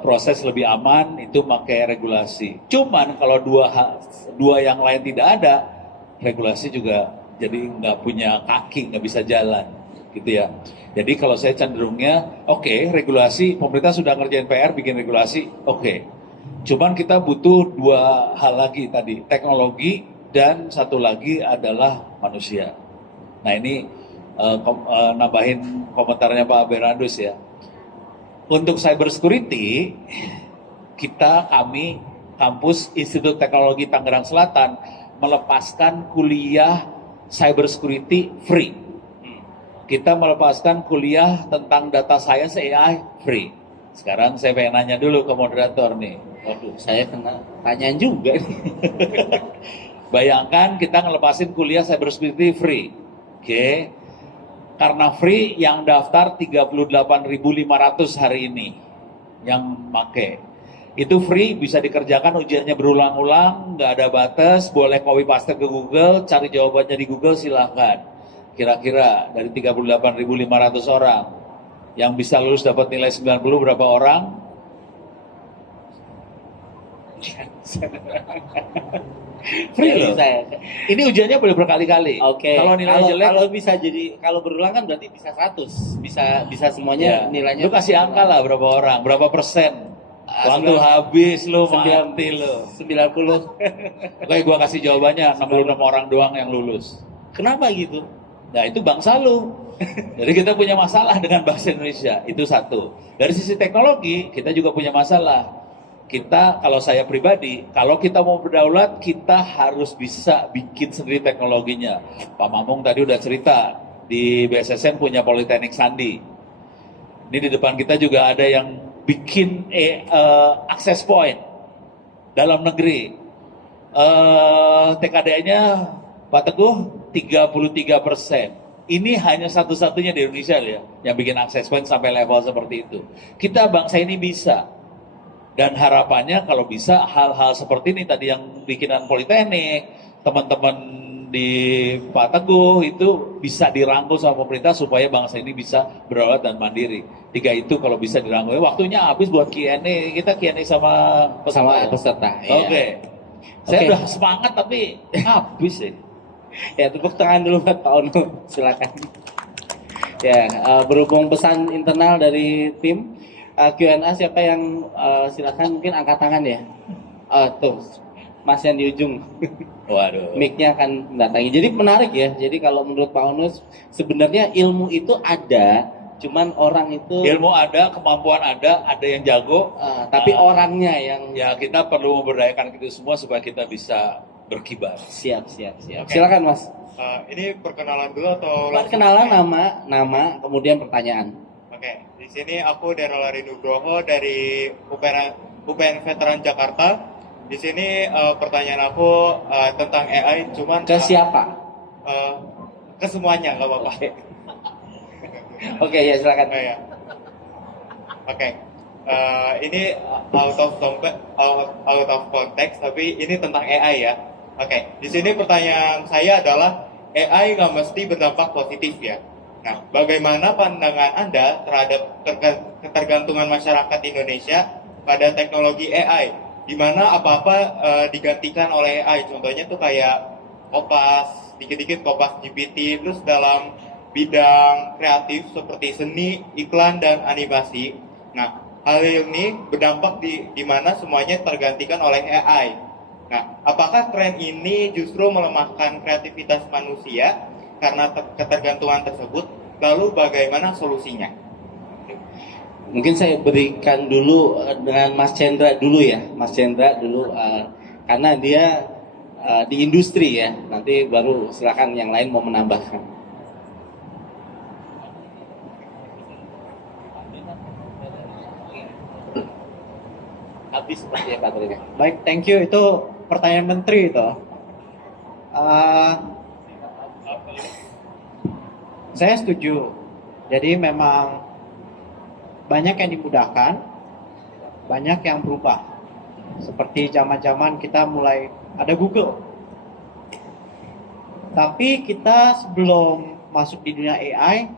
proses lebih aman, itu pakai regulasi. Cuman kalau dua yang lain tidak ada, regulasi juga jadi nggak punya kaki, nggak bisa jalan, gitu ya. Jadi kalau saya cenderungnya, oke, regulasi, pemerintah sudah ngerjain PR, bikin regulasi, oke. Cuman kita butuh 2 hal lagi tadi, teknologi dan satu lagi adalah manusia. Nah ini nambahin komentarnya Pak Berandus ya. Untuk cyber security, kami kampus Institut Teknologi Tangerang Selatan melepaskan kuliah cyber security free. Kita melepaskan kuliah tentang data science AI free. Sekarang saya pengen nanya dulu ke moderator nih. Waduh, saya kena tanyaan juga nih. Bayangkan kita ngelepasin kuliah cybersecurity free. Oke. Karena free yang daftar 38.500 hari ini yang make. Itu free, bisa dikerjakan ujiannya berulang-ulang, nggak ada batas, boleh copy paste ke Google, cari jawabannya di Google silahkan. Kira-kira dari 38.500 orang yang bisa lulus dapat nilai 90 berapa orang? Free loh. Saya. Ini ujiannya boleh berkali-kali. Oke. Kalau nilai jelek, kalau bisa jadi kalau berulang kan berarti bisa 100. Bisa semuanya ya, nilainya. lu kasih angka lah berapa orang, berapa persen. Waktu habis lu mati lu. 90. Oke, gua kasih jawabannya 66 orang doang yang lulus. Kenapa gitu? Nah, itu bangsa lu. Jadi kita punya masalah dengan bahasa Indonesia, itu satu. Dari sisi teknologi, kita juga punya masalah. Kita, kalau saya pribadi, kalau kita mau berdaulat, kita harus bisa bikin sendiri teknologinya. Pak Mamung tadi udah cerita, di BSSN punya Politeknik Sandi. Ini di depan kita juga ada yang bikin access point dalam negeri. TKD-nya Pak Teguh 33%. Ini hanya satu-satunya di Indonesia ya, yang bikin access point sampai level seperti itu. Kita bangsa ini bisa. Dan harapannya kalau bisa hal-hal seperti ini tadi yang bikinan Politeknik, teman-teman di Pak Teguh itu bisa dirangkul sama pemerintah supaya bangsa ini bisa berdaulat dan mandiri. Tiga itu kalau bisa dirangkul. Waktunya habis buat Q&A, kita Q&A sama peserta. Oke. Saya udah semangat tapi habis ya. Ya, tepuk tangan dulu buat Pak Ono, silakan. Ya, berhubung pesan internal dari tim Q&A siapa yang silakan mungkin angkat tangan ya. Tuh, Mas yang di ujung. Waduh. Mic-nya akan mendatangi. Jadi menarik ya. Jadi kalau menurut Pak Onus sebenarnya ilmu itu ada, cuman orang itu ilmu ada, kemampuan ada yang jago, tapi orangnya yang ya kita perlu memberdayakan itu semua supaya kita bisa berkibar. Siap. Okay. Silakan Mas. Ini perkenalan dulu atau Perkenalan nama, kemudian pertanyaan. Oke, di sini aku Derolari Nugroho dari UPN Veteran Jakarta. Di sini pertanyaan aku tentang AI, cuman Ke siapa? Ke semuanya, nggak apa-apa. Oke, ya silakan. Ya. Oke, ini out of context, tapi ini tentang AI ya. Oke, di sini pertanyaan saya adalah AI nggak mesti berdampak positif ya. Nah, bagaimana pandangan Anda terhadap ketergantungan masyarakat Indonesia pada teknologi AI, di mana apa-apa digantikan oleh AI, contohnya tuh kayak Kopas, dikit-dikit Kopas GPT, terus dalam bidang kreatif seperti seni, iklan, dan animasi. Nah, hal ini berdampak di mana semuanya tergantikan oleh AI. Nah, apakah tren ini justru melemahkan kreativitas manusia karena ketergantungan tersebut? Lalu bagaimana solusinya? Mungkin saya berikan dulu dengan Mas Chandra dulu ya. Mas Chandra dulu karena dia di industri ya. Nanti baru silakan yang lain mau menambahkan. Habis ya baterainya. Baik, thank you. Itu pertanyaan menteri itu. Saya setuju. Jadi memang banyak yang dimudahkan, banyak yang berubah. Seperti zaman-zaman kita mulai ada Google. Tapi kita sebelum masuk di dunia AI,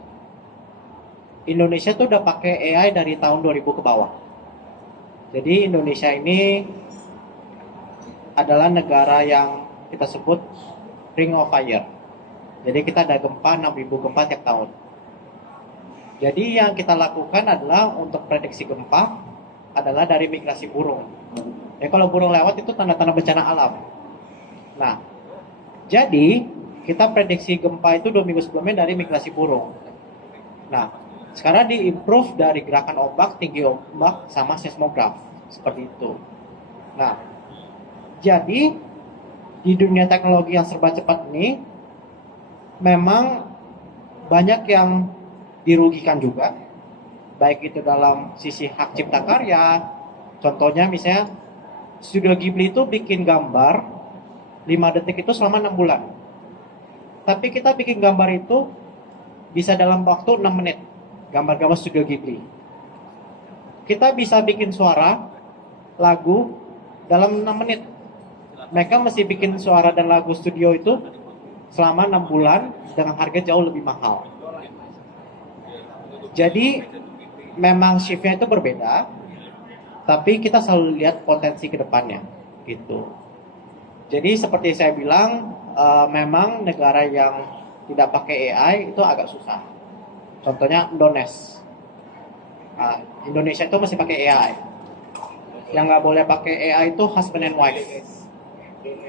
Indonesia tuh udah pakai AI dari tahun 2000 ke bawah. Jadi Indonesia ini adalah negara yang kita sebut Ring of Fire. Jadi kita ada gempa 6.000 gempa tiap tahun. Jadi yang kita lakukan adalah untuk prediksi gempa adalah dari migrasi burung. Ya kalau burung lewat itu tanda-tanda bencana alam. Nah, jadi kita prediksi gempa itu 2 minggu sebelumnya dari migrasi burung. Nah, sekarang diimprove dari gerakan ombak, tinggi ombak, sama seismograf. Seperti itu. Nah, jadi di dunia teknologi yang serba cepat ini, memang banyak yang dirugikan juga. baik itu dalam sisi hak cipta karya. Contohnya misalnya Studio Ghibli itu bikin gambar 5 detik itu selama 6 bulan. Tapi kita bikin gambar itu bisa dalam waktu 6 menit. Gambar-gambar Studio Ghibli. Kita bisa bikin suara, lagu dalam 6 menit. Mereka mesti bikin suara dan lagu studio itu selama 6 bulan dengan harga jauh lebih mahal. Jadi memang shiftnya itu berbeda, tapi kita selalu lihat potensi ke depannya gitu. Jadi seperti saya bilang, memang negara yang tidak pakai AI itu agak susah. Contohnya Indonesia. Indonesia itu masih pakai AI. Yang nggak boleh pakai AI itu husband and wife,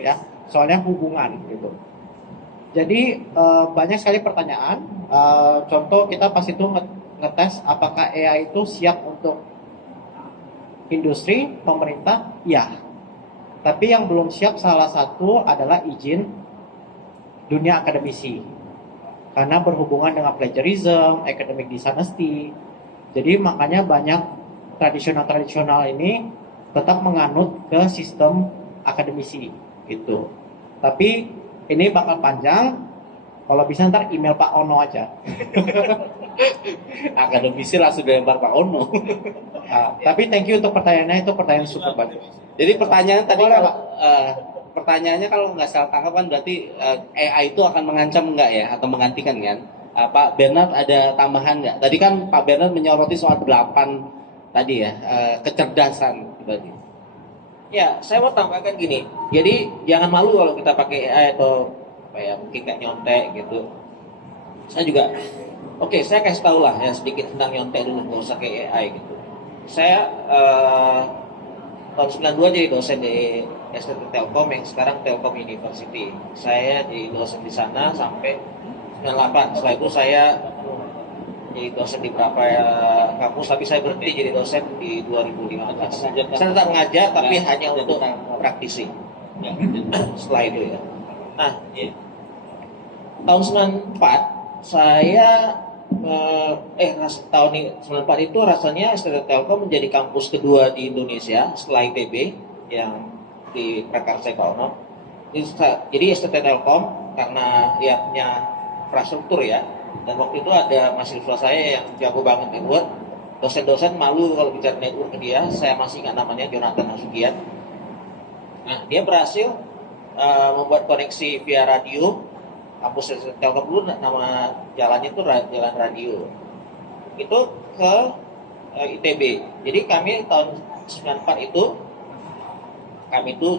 ya, soalnya hubungan gitu. Jadi banyak sekali pertanyaan. Contoh kita pas itu ngetes apakah AI itu siap untuk industri, pemerintah, ya. Tapi yang belum siap salah satu adalah izin dunia akademisi. Karena berhubungan dengan plagiarism, academic dishonesty. Jadi makanya banyak tradisional ini tetap menganut ke sistem akademisi gitu. Tapi ini bakal panjang. Kalau bisa ntar email Pak Ono aja. Akademisi langsung dilempar Pak Ono. Tapi thank you untuk pertanyaannya, itu pertanyaan super bagus. Jadi pertanyaan tadi Boleh, kalau pertanyaannya kalau nggak salah tangkap kan berarti AI itu akan mengancam nggak ya atau menggantikan kan? Pak Bernard ada tambahan nggak? Tadi kan Pak Bernard menyoroti soal 8 tadi ya, kecerdasan tadi. Ya, saya mau tambahkan gini. Jadi jangan malu kalau kita pakai AI atau kayak mungkin kayak nyontek gitu. Saya juga, oke, saya kasih tahu lah ya sedikit tentang nyontek dulu, nggak usah kayak AI gitu. Saya tahun 92 jadi dosen di STT Telkom yang sekarang Telkom University. Saya jadi dosen di sana sampai 98. Setelah itu saya jadi dosen di beberapa kampus, tapi saya berhenti jadi dosen di 2015. Saya tetap mengajar, tapi hanya untuk praktisi. Setelah itu ya. Nah, tahun 94 saya tahun 94 itu rasanya STT Telkom menjadi kampus kedua di Indonesia setelah ITB yang di Prakarsa Ekonom. Jadi STT Telkom karena dia punya infrastruktur ya, dan waktu itu ada mahasiswa saya yang jago banget network. Dosen-dosen malu kalau bicara network ke dia. Saya masih ingat namanya Jonathan Nasugian. Nah, dia berhasil membuat koneksi via radio. Kampus Telkom dulu nama jalannya itu jalan radio. Itu ke ITB. Jadi kami tahun 94 itu kami itu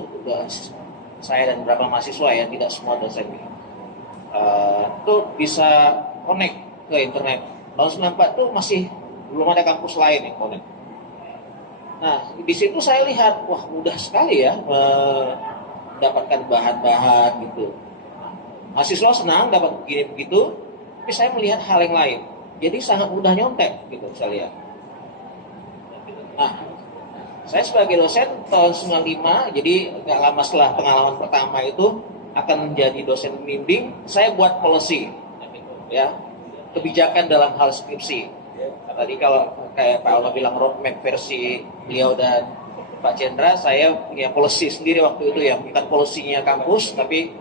saya dan beberapa mahasiswa ya, tidak semua dosen itu bisa connect ke internet. Tahun 94 itu masih belum ada kampus lain yang connect. Nah, di situ saya lihat, wah mudah sekali ya mendapatkan bahan-bahan gitu. Mahasiswa senang dapat begini begitu, tapi saya melihat hal yang lain. Jadi sangat mudah nyontek gitu saya lihat. Nah, saya sebagai dosen tahun 95, jadi nggak lama setelah pengalaman pertama itu akan menjadi dosen pembimbing, saya buat policy, ya, kebijakan dalam hal skripsi. Tadi kalau kayak Pak Alma bilang roadmap versi beliau dan Pak Chandra, saya punya policy sendiri waktu itu ya, bukan polisinya kampus, tapi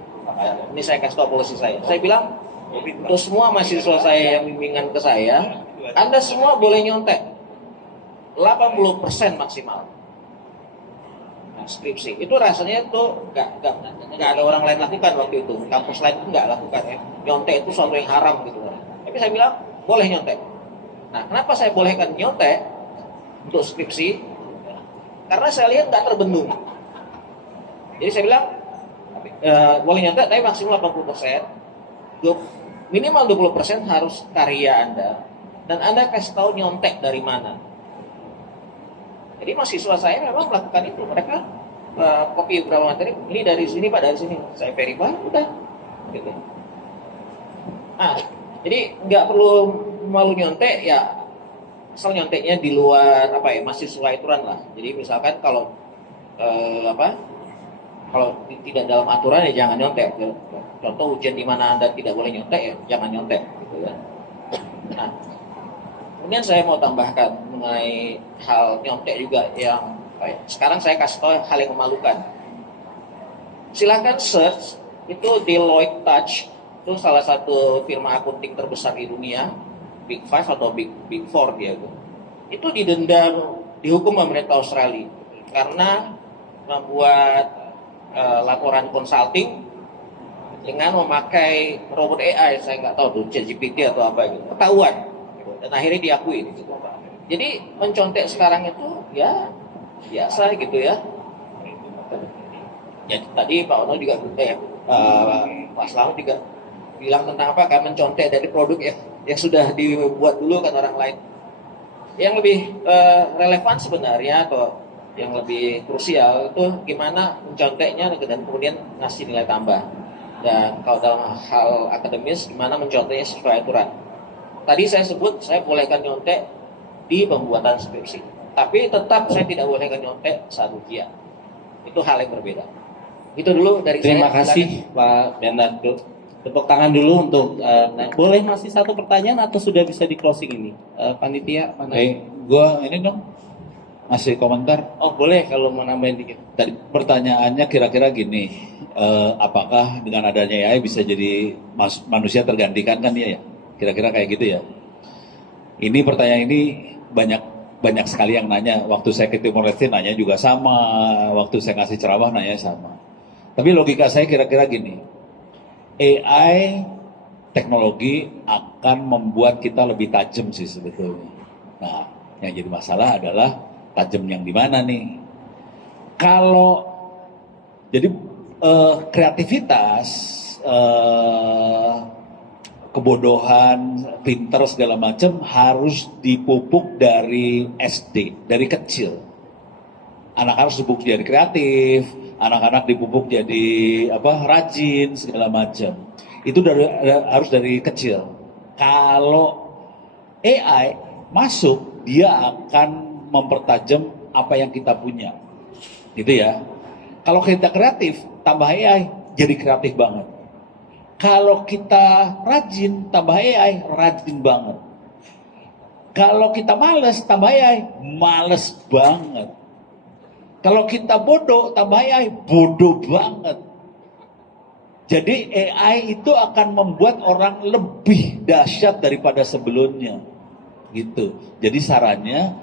ini saya kasih tahu policy saya. Saya bilang untuk semua mahasiswa saya yang bimbingan ke saya, Anda semua boleh nyontek 80% maksimal. Skripsi itu rasanya tuh nggak ada orang lain lakukan waktu itu, kampus lain itu nggak lakukan ya, nyontek itu suatu yang haram gitu. Tapi saya bilang boleh nyontek. Nah, kenapa saya bolehkan nyontek untuk skripsi? Karena saya lihat nggak terbendung. Jadi saya bilang boleh nyontek tapi maksimal 80%, minimal 20% harus karya Anda, dan Anda kasih tahu nyontek dari mana. Jadi mahasiswa saya memang melakukan itu. Mereka copy beberapa materi, ini dari sini Pak, dari sini. Saya verify, udah. Gitu. Nah, jadi nggak perlu malu nyontek ya, asal nyonteknya di luar mahasiswa aturan lah. Jadi misalkan kalau kalau tidak dalam aturan ya jangan nyontek. Contoh ujian di mana Anda tidak boleh nyontek ya jangan nyontek. Gitu ya. Nah, Kemudian saya mau tambahkan mengenai hal nyontek juga yang sekarang saya kasih tahu hal yang memalukan. Silahkan search, itu Deloitte Touch, itu salah satu firma akunting terbesar di dunia, Big Five atau Big Four dia itu didenda, dihukum pemerintah Australia karena membuat laporan consulting dengan memakai robot AI, saya nggak tahu tuh ChatGPT atau apa gitu, ketahuan dan akhirnya diakui gitu. Jadi mencontek sekarang itu ya biasa gitu ya. Ya tadi Pak Ono juga Pak Slamet juga bilang tentang apa kan mencontek dari produk yang sudah dibuat dulu kan orang lain. Yang lebih relevan sebenarnya atau yang lebih krusial itu gimana menconteknya dan kemudian ngasih nilai tambah. Dan kalau dalam hal akademis gimana menconteknya sesuai aturan. Tadi saya sebut saya bolehkan nyontek di pembuatan skripsi, tapi tetap saya tidak bolehkan nyontek saat ujian. Itu hal yang berbeda. Itu dulu dari Terima saya. kasih Pak Bernardo. Tepuk tangan dulu untuk boleh masih satu pertanyaan atau sudah bisa di closing ini? Panitia mana? Gua ini dong masih komentar. Oh boleh kalau mau nambahin dikit. Tadi pertanyaannya kira-kira gini, apakah dengan adanya AI bisa jadi manusia tergantikan kan ya? Kira-kira kayak gitu ya. Ini pertanyaan ini banyak sekali yang nanya. Waktu saya ke Timor Leste nanya juga sama, waktu saya ngasih ceramah nanya sama. Tapi logika saya kira-kira gini, AI teknologi akan membuat kita lebih tajam sih sebetulnya. Nah, yang jadi masalah adalah tajam yang di mana nih? Kalau jadi kreativitas, kebodohan, pinter segala macam harus dipupuk dari SD, dari kecil. Anak-anak harus dipupuk jadi kreatif, anak-anak dipupuk jadi rajin segala macam. Itu harus dari kecil. Kalau AI masuk, dia akan mempertajam apa yang kita punya, gitu ya. Kalau kita kreatif, tambah AI, jadi kreatif banget. Kalau kita rajin, tambah AI, rajin banget. Kalau kita males, tambah AI, males banget. Kalau kita bodoh, tambah AI, bodoh banget. Jadi AI itu akan membuat orang lebih dahsyat daripada sebelumnya. Gitu. Jadi sarannya,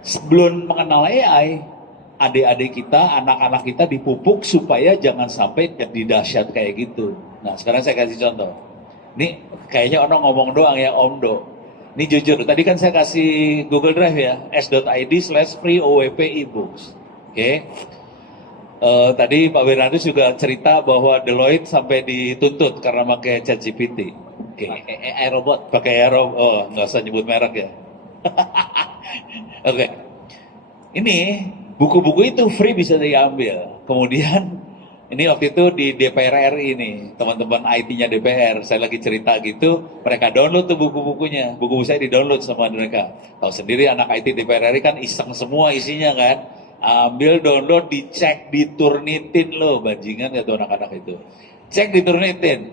sebelum mengenal AI, adik-adik kita, anak-anak kita dipupuk supaya jangan sampai jadi dahsyat kayak gitu. Nah sekarang saya kasih contoh. Ini kayaknya orang ngomong doang ya, Omdo. Ini jujur, tadi kan saya kasih Google Drive ya, s.id/free OWP ebooks. Oke. Tadi Pak Bernardus juga cerita bahwa Deloitte sampai dituntut karena pakai ChatGPT. Oke. Pakai AI robot. Pakai AI robot. Oh, nggak usah nyebut merek ya. Oke. Ini buku-buku itu free bisa diambil. Kemudian ini waktu itu di DPR RI ini, teman-teman IT-nya DPR, saya lagi cerita gitu, mereka download tuh buku-bukunya. Buku saya di-download sama mereka. Tahu sendiri anak IT DPR RI kan iseng semua isinya kan. Ambil, download, dicek, diturnitin loh, bajingan ya tuh anak-anak itu. Cek, diturnitin.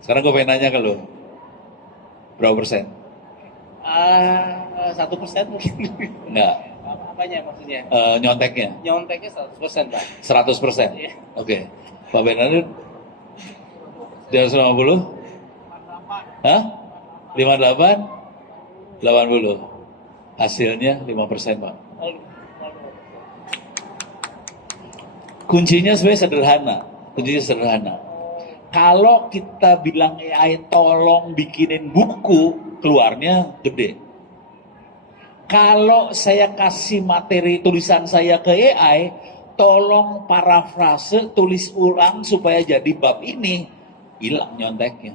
Sekarang gue pengen nanya ke lo, berapa persen? 1% mungkin. Enggak. Apanya maksudnya? Nyonteknya? Nyonteknya 100% Pak. 100%? Iya. Oke. Pak Bernardo? 250? Hah? 58? 80? Hasilnya 5% Pak. Kuncinya sebenarnya sederhana. Kalau kita bilang AI tolong bikinin buku, keluarnya gede. Kalau saya kasih materi tulisan saya ke AI, tolong parafrase, tulis ulang supaya jadi bab ini, hilang nyonteknya.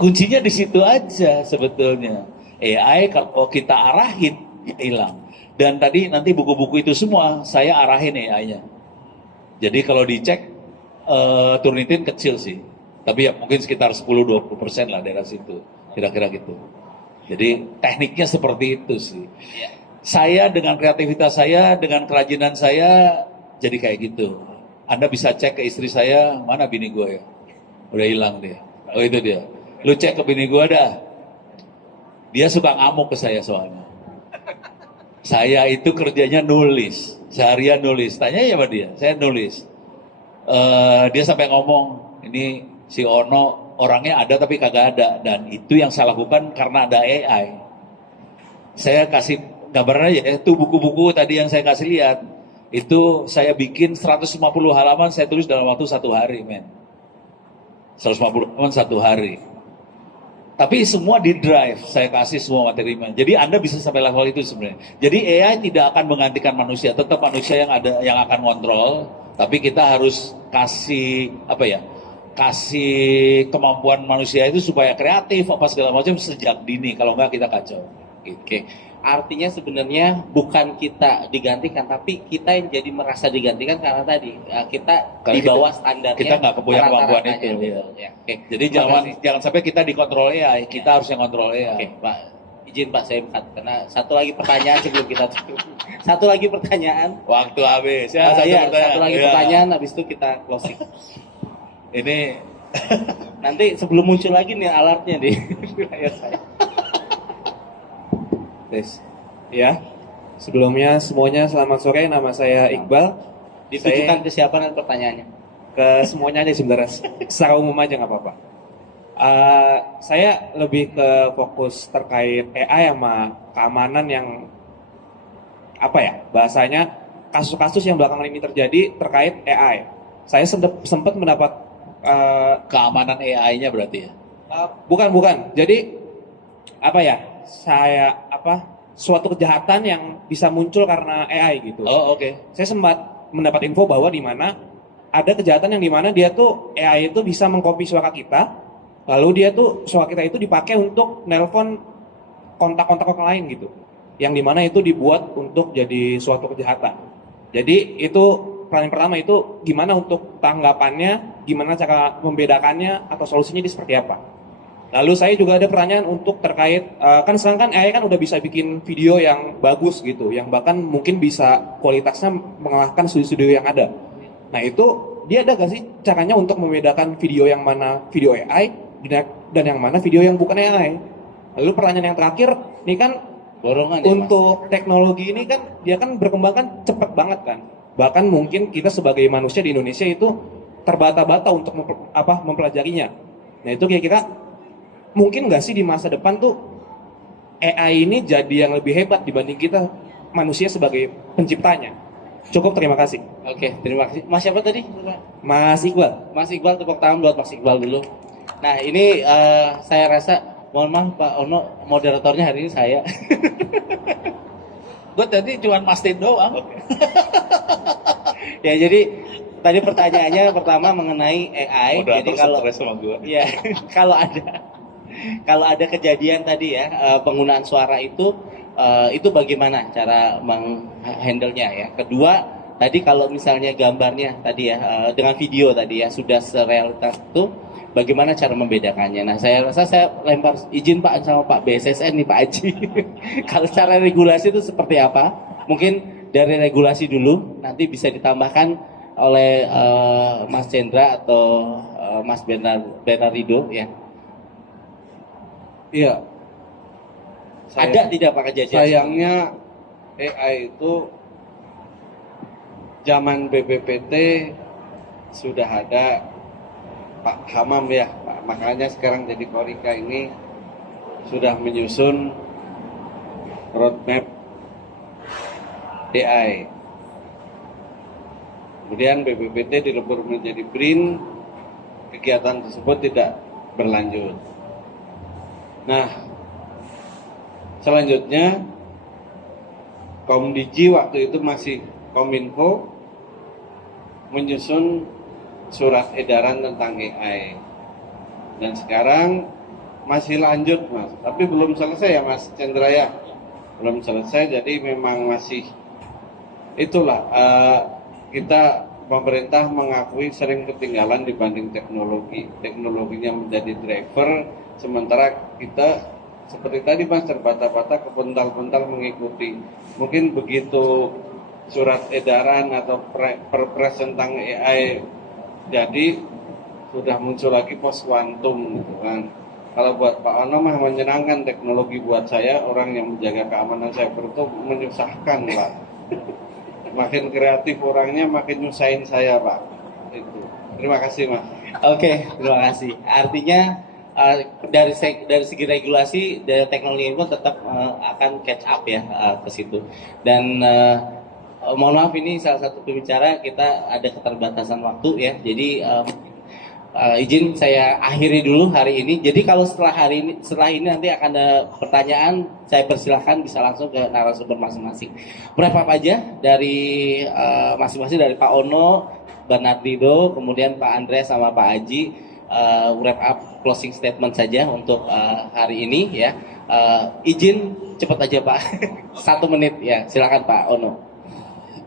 Kuncinya di situ aja sebetulnya. AI kalau kita arahin, ya hilang. Dan tadi nanti buku-buku itu semua saya arahin AI-nya. Jadi kalau dicek, Turnitin kecil sih. Tapi ya mungkin sekitar 10-20% lah daerah situ. Kira-kira gitu. Jadi tekniknya seperti itu sih. Saya dengan kreativitas saya, dengan kerajinan saya, jadi kayak gitu. Anda bisa cek ke istri saya, mana bini gue ya? Udah hilang dia. Oh itu dia. Lu cek ke bini gue dah. Dia suka ngamuk ke saya soalnya. Saya itu kerjanya nulis, seharian nulis. Tanya ya sama dia, saya nulis. Dia sampai ngomong, ini si Ono orangnya ada tapi kagak ada. Dan itu yang saya lakukan karena ada AI. Saya kasih gambaran aja, itu buku-buku tadi yang saya kasih lihat. Itu saya bikin 150 halaman, saya tulis dalam waktu 1 hari, men. 150 halaman 1 hari. Tapi semua di drive, saya kasih semua materinya. Jadi Anda bisa sampai level itu sebenarnya. Jadi AI tidak akan menggantikan manusia, tetap manusia yang akan kontrol. Tapi kita harus kasih kasih kemampuan manusia itu supaya kreatif apa segala macam sejak dini. Kalau enggak kita kacau. Oke. Artinya sebenarnya bukan kita digantikan, tapi kita yang jadi merasa digantikan karena tadi kita Karena di bawah standarnya. kita nggak punya kemampuan rata-ratanya, itu. betul, ya. Oke. Jadi Terima kasih. jangan sampai kita dikontrol AI, kita harus yang kontrol AI. Oke, Pak. Izin Pak saya angkat karena satu lagi pertanyaan sebelum kita tutup. Satu lagi pertanyaan. Waktu habis ya, Satu lagi Ya. pertanyaan, habis itu kita closing. Ini Nanti sebelum muncul lagi nih alarmnya di layar saya. Tes. Ya. Sebelumnya semuanya selamat sore, nama saya Iqbal. Ditujukan ke siapa nanti pertanyaannya? Ke semuanya aja sebenarnya, secara umum aja nggak apa-apa. Saya lebih ke fokus terkait AI sama keamanan yang bahasanya kasus-kasus yang belakangan ini terjadi terkait AI. Saya sempat mendapat keamanan AI-nya berarti ya. bukan. Jadi suatu kejahatan yang bisa muncul karena AI gitu. Oh, oke. Saya sempat mendapat info bahwa di mana ada kejahatan yang di mana dia tuh AI itu bisa mengcopy suara kita, lalu suara kita itu dipakai untuk nelpon kontak-kontak orang lain gitu. Yang di mana itu dibuat untuk jadi suatu kejahatan. Jadi itu pertanyaan pertama itu gimana untuk tanggapannya, gimana cara membedakannya atau solusinya seperti apa. Lalu saya juga ada pertanyaan untuk terkait, kan sekarang kan AI kan udah bisa bikin video yang bagus gitu, yang bahkan mungkin bisa kualitasnya mengalahkan studio-studio yang ada. Nah itu, dia ada gak sih caranya untuk membedakan video yang mana video AI, dan yang mana video yang bukan AI? Lalu pertanyaan yang terakhir, ini kan Borongan ya, untuk teknologi ini kan, dia kan berkembang kan cepet banget kan. Bahkan mungkin kita sebagai manusia di Indonesia itu terbata-bata untuk mempelajarinya. Nah itu kira-kira mungkin nggak sih di masa depan tuh AI ini jadi yang lebih hebat dibanding kita manusia sebagai penciptanya? Cukup, terima kasih. Oke, terima kasih. Mas siapa tadi? Mas Iqbal. Mas Iqbal, tepuk tangan buat Mas Iqbal dulu. Nah ini saya rasa, mohon maaf Pak Ono, moderatornya hari ini saya. Gue tadi cuma mastiin doang. Ya jadi tadi pertanyaannya pertama mengenai AI. Jadi kalau sama gue. ya kalau ada kejadian tadi ya penggunaan suara itu bagaimana cara menghandle-nya ya. Kedua tadi kalau misalnya gambarnya tadi ya dengan video tadi ya sudah serealitas itu, bagaimana cara membedakannya. Nah saya rasa saya lempar izin Pak sama Pak BSSN nih Pak Haji. Kalau cara regulasi itu seperti apa? Mungkin dari regulasi dulu, nanti bisa ditambahkan oleh Mas Cendra atau Mas Bernardo ya. Iya. Ada tidak Pak kejadian? Sayangnya AI itu zaman BPPT sudah ada Pak Hamam ya, makanya sekarang jadi Korika ini sudah menyusun roadmap AI. Kemudian BPPT dilebur menjadi BRIN, kegiatan tersebut tidak berlanjut. Nah, selanjutnya Komdigi waktu itu masih Kominfo menyusun surat edaran tentang AI. Dan sekarang masih lanjut Mas, tapi belum selesai ya Mas Cendra ya. Belum selesai, jadi memang masih itulah kita pemerintah mengakui sering ketinggalan dibanding teknologi. Teknologinya menjadi driver, sementara kita seperti tadi Mas terbata-bata kepental-pental mengikuti. Mungkin begitu surat edaran atau perpres tentang AI jadi sudah muncul lagi pos kuantum gitu kan. Kalau buat Pak Ono mah menyenangkan, teknologi buat saya orang yang menjaga keamanan cyber itu menyusahkan Pak. Makin kreatif orangnya makin nyusahin saya Pak. Itu. Terima kasih Mas. Oke, terima kasih. Artinya dari segi regulasi dari teknologi pun tetap akan catch up ya ke situ. Dan mohon maaf ini salah satu pembicara kita ada keterbatasan waktu ya. Jadi izin saya akhiri dulu hari ini. Jadi kalau setelah ini nanti akan ada pertanyaan, saya persilahkan bisa langsung ke narasumber masing-masing. Wrap up aja dari masing-masing dari Pak Ono, Bernardino, kemudian Pak Andreas sama Pak Aji. Wrap up closing statement saja untuk hari ini ya. Izin cepat aja Pak, 1 menit ya. Silakan Pak Ono.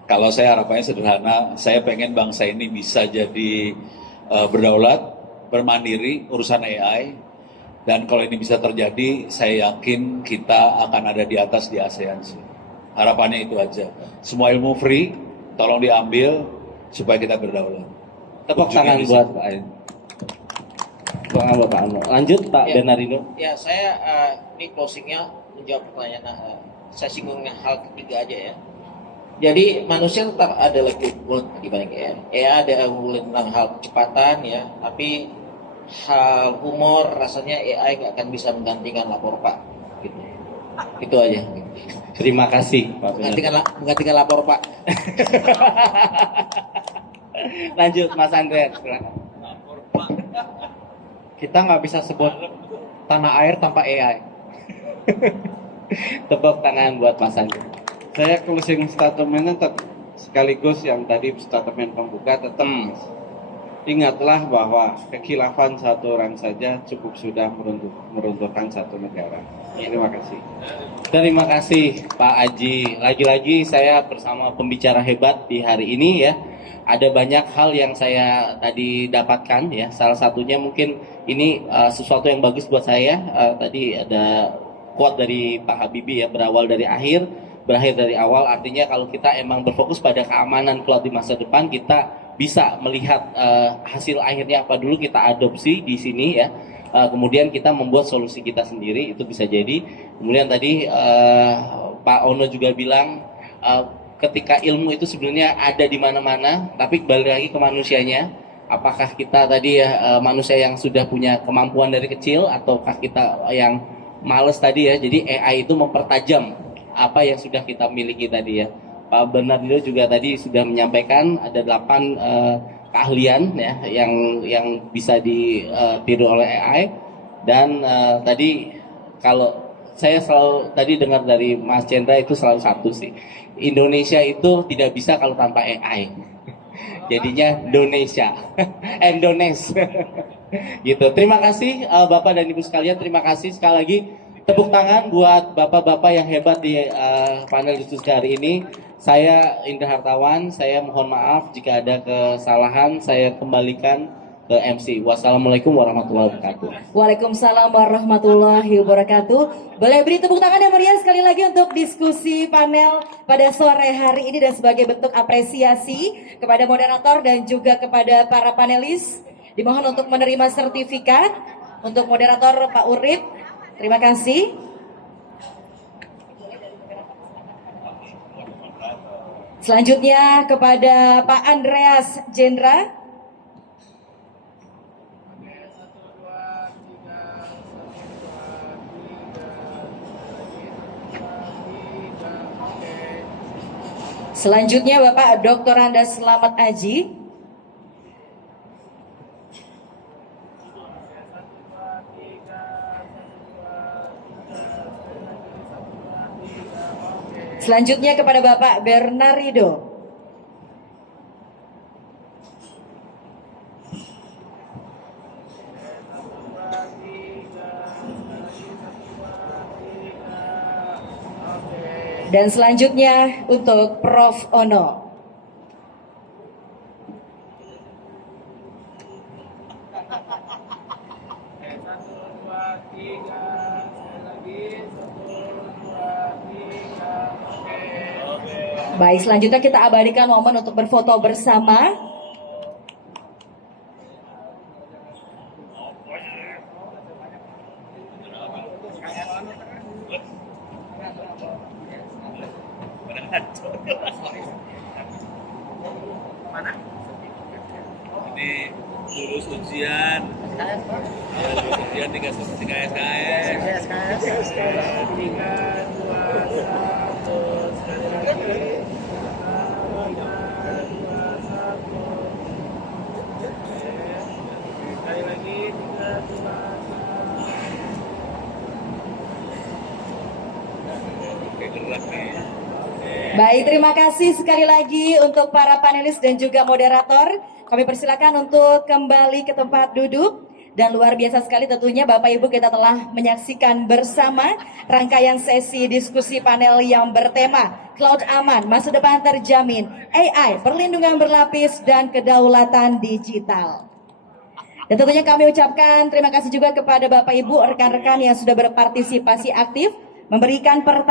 Kalau saya harapannya sederhana, saya pengen bangsa ini bisa jadi berdaulat, bermandiri urusan AI, dan kalau ini bisa terjadi, saya yakin kita akan ada di atas di ASEAN sih. Harapannya itu aja. Semua ilmu free, tolong diambil supaya kita berdaulat. Tepuk tangan buat Pak Ain. Tepuk tangan buat Pak Ano. Lanjut Pak Bernardino. Ya, saya ini closingnya menjawab pertanyaan. Saya singgung hal ketiga aja ya. Jadi manusia tetap ada lebih unggul dibanding AI. AI ada unggul tentang hal kecepatan ya, tapi hal humor rasanya AI nggak akan bisa menggantikan lapor Pak. Gitu. Itu aja. Terima kasih Pak Bernardino. Menggantikan lapor Pak. Lanjut Mas Andreas. Silakan. Kita nggak bisa sebut tanah air tanpa AI. Tepuk tangan buat Mas Andreas. Saya closing statementnya sekaligus yang tadi statement pembuka tetap ingatlah bahwa kekhilafan satu orang saja cukup sudah meruntuhkan satu negara. Terima kasih. Terima kasih Pak Aji. Lagi-lagi saya bersama pembicara hebat di hari ini ya. Ada banyak hal yang saya tadi dapatkan ya. Salah satunya mungkin ini sesuatu yang bagus buat saya. Tadi ada quote dari Pak Habibie ya, berawal dari akhir, berakhir dari awal. Artinya kalau kita emang berfokus pada keamanan cloud di masa depan, kita bisa melihat hasil akhirnya apa dulu, kita adopsi di sini ya. Kemudian kita membuat solusi kita sendiri, itu bisa jadi. Kemudian tadi Pak Ono juga bilang ketika ilmu itu sebenarnya ada di mana-mana, tapi balik lagi ke manusianya. Apakah kita tadi ya manusia yang sudah punya kemampuan dari kecil, ataukah kita yang males tadi ya. Jadi AI itu mempertajam apa yang sudah kita miliki tadi ya. Pak Bernardino juga tadi sudah menyampaikan ada 8 keahlian ya yang bisa ditiru oleh AI. Dan tadi kalau saya selalu tadi dengar dari Mas Chandra itu selalu satu sih, Indonesia itu tidak bisa kalau tanpa AI. Jadinya Indonesia, Indonesia. Gitu. Terima kasih Bapak dan Ibu sekalian. Terima kasih sekali lagi. Tepuk tangan buat bapak-bapak yang hebat di panel diskusi hari ini. Saya Indra Hartawan. Saya mohon maaf jika ada kesalahan. Saya kembalikan ke MC. Wassalamualaikum warahmatullahi wabarakatuh. Waalaikumsalam warahmatullahi wabarakatuh. Boleh beri tepuk tangan yang meriah sekali lagi untuk diskusi panel pada sore hari ini, dan sebagai bentuk apresiasi kepada moderator dan juga kepada para panelis, dimohon untuk menerima sertifikat untuk moderator Pak Urip. Terima kasih. Selanjutnya kepada Pak Andreas Jendra. Selanjutnya Bapak Dr. Anda Selamat Aji. Selanjutnya kepada Bapak Bernardino. Dan selanjutnya untuk Prof. Ono. Baik, selanjutnya kita abadikan momen untuk berfoto bersama. Ini lulus ujian. Lulus ujian 3 SKS. Baik, terima kasih sekali lagi untuk para panelis dan juga moderator. Kami persilakan untuk kembali ke tempat duduk. Dan luar biasa sekali tentunya Bapak Ibu kita telah menyaksikan bersama rangkaian sesi diskusi panel yang bertema Cloud Aman, Masa Depan Terjamin, AI, Perlindungan Berlapis, dan Kedaulatan Digital. Dan tentunya kami ucapkan terima kasih juga kepada Bapak Ibu rekan-rekan yang sudah berpartisipasi aktif memberikan pertanyaan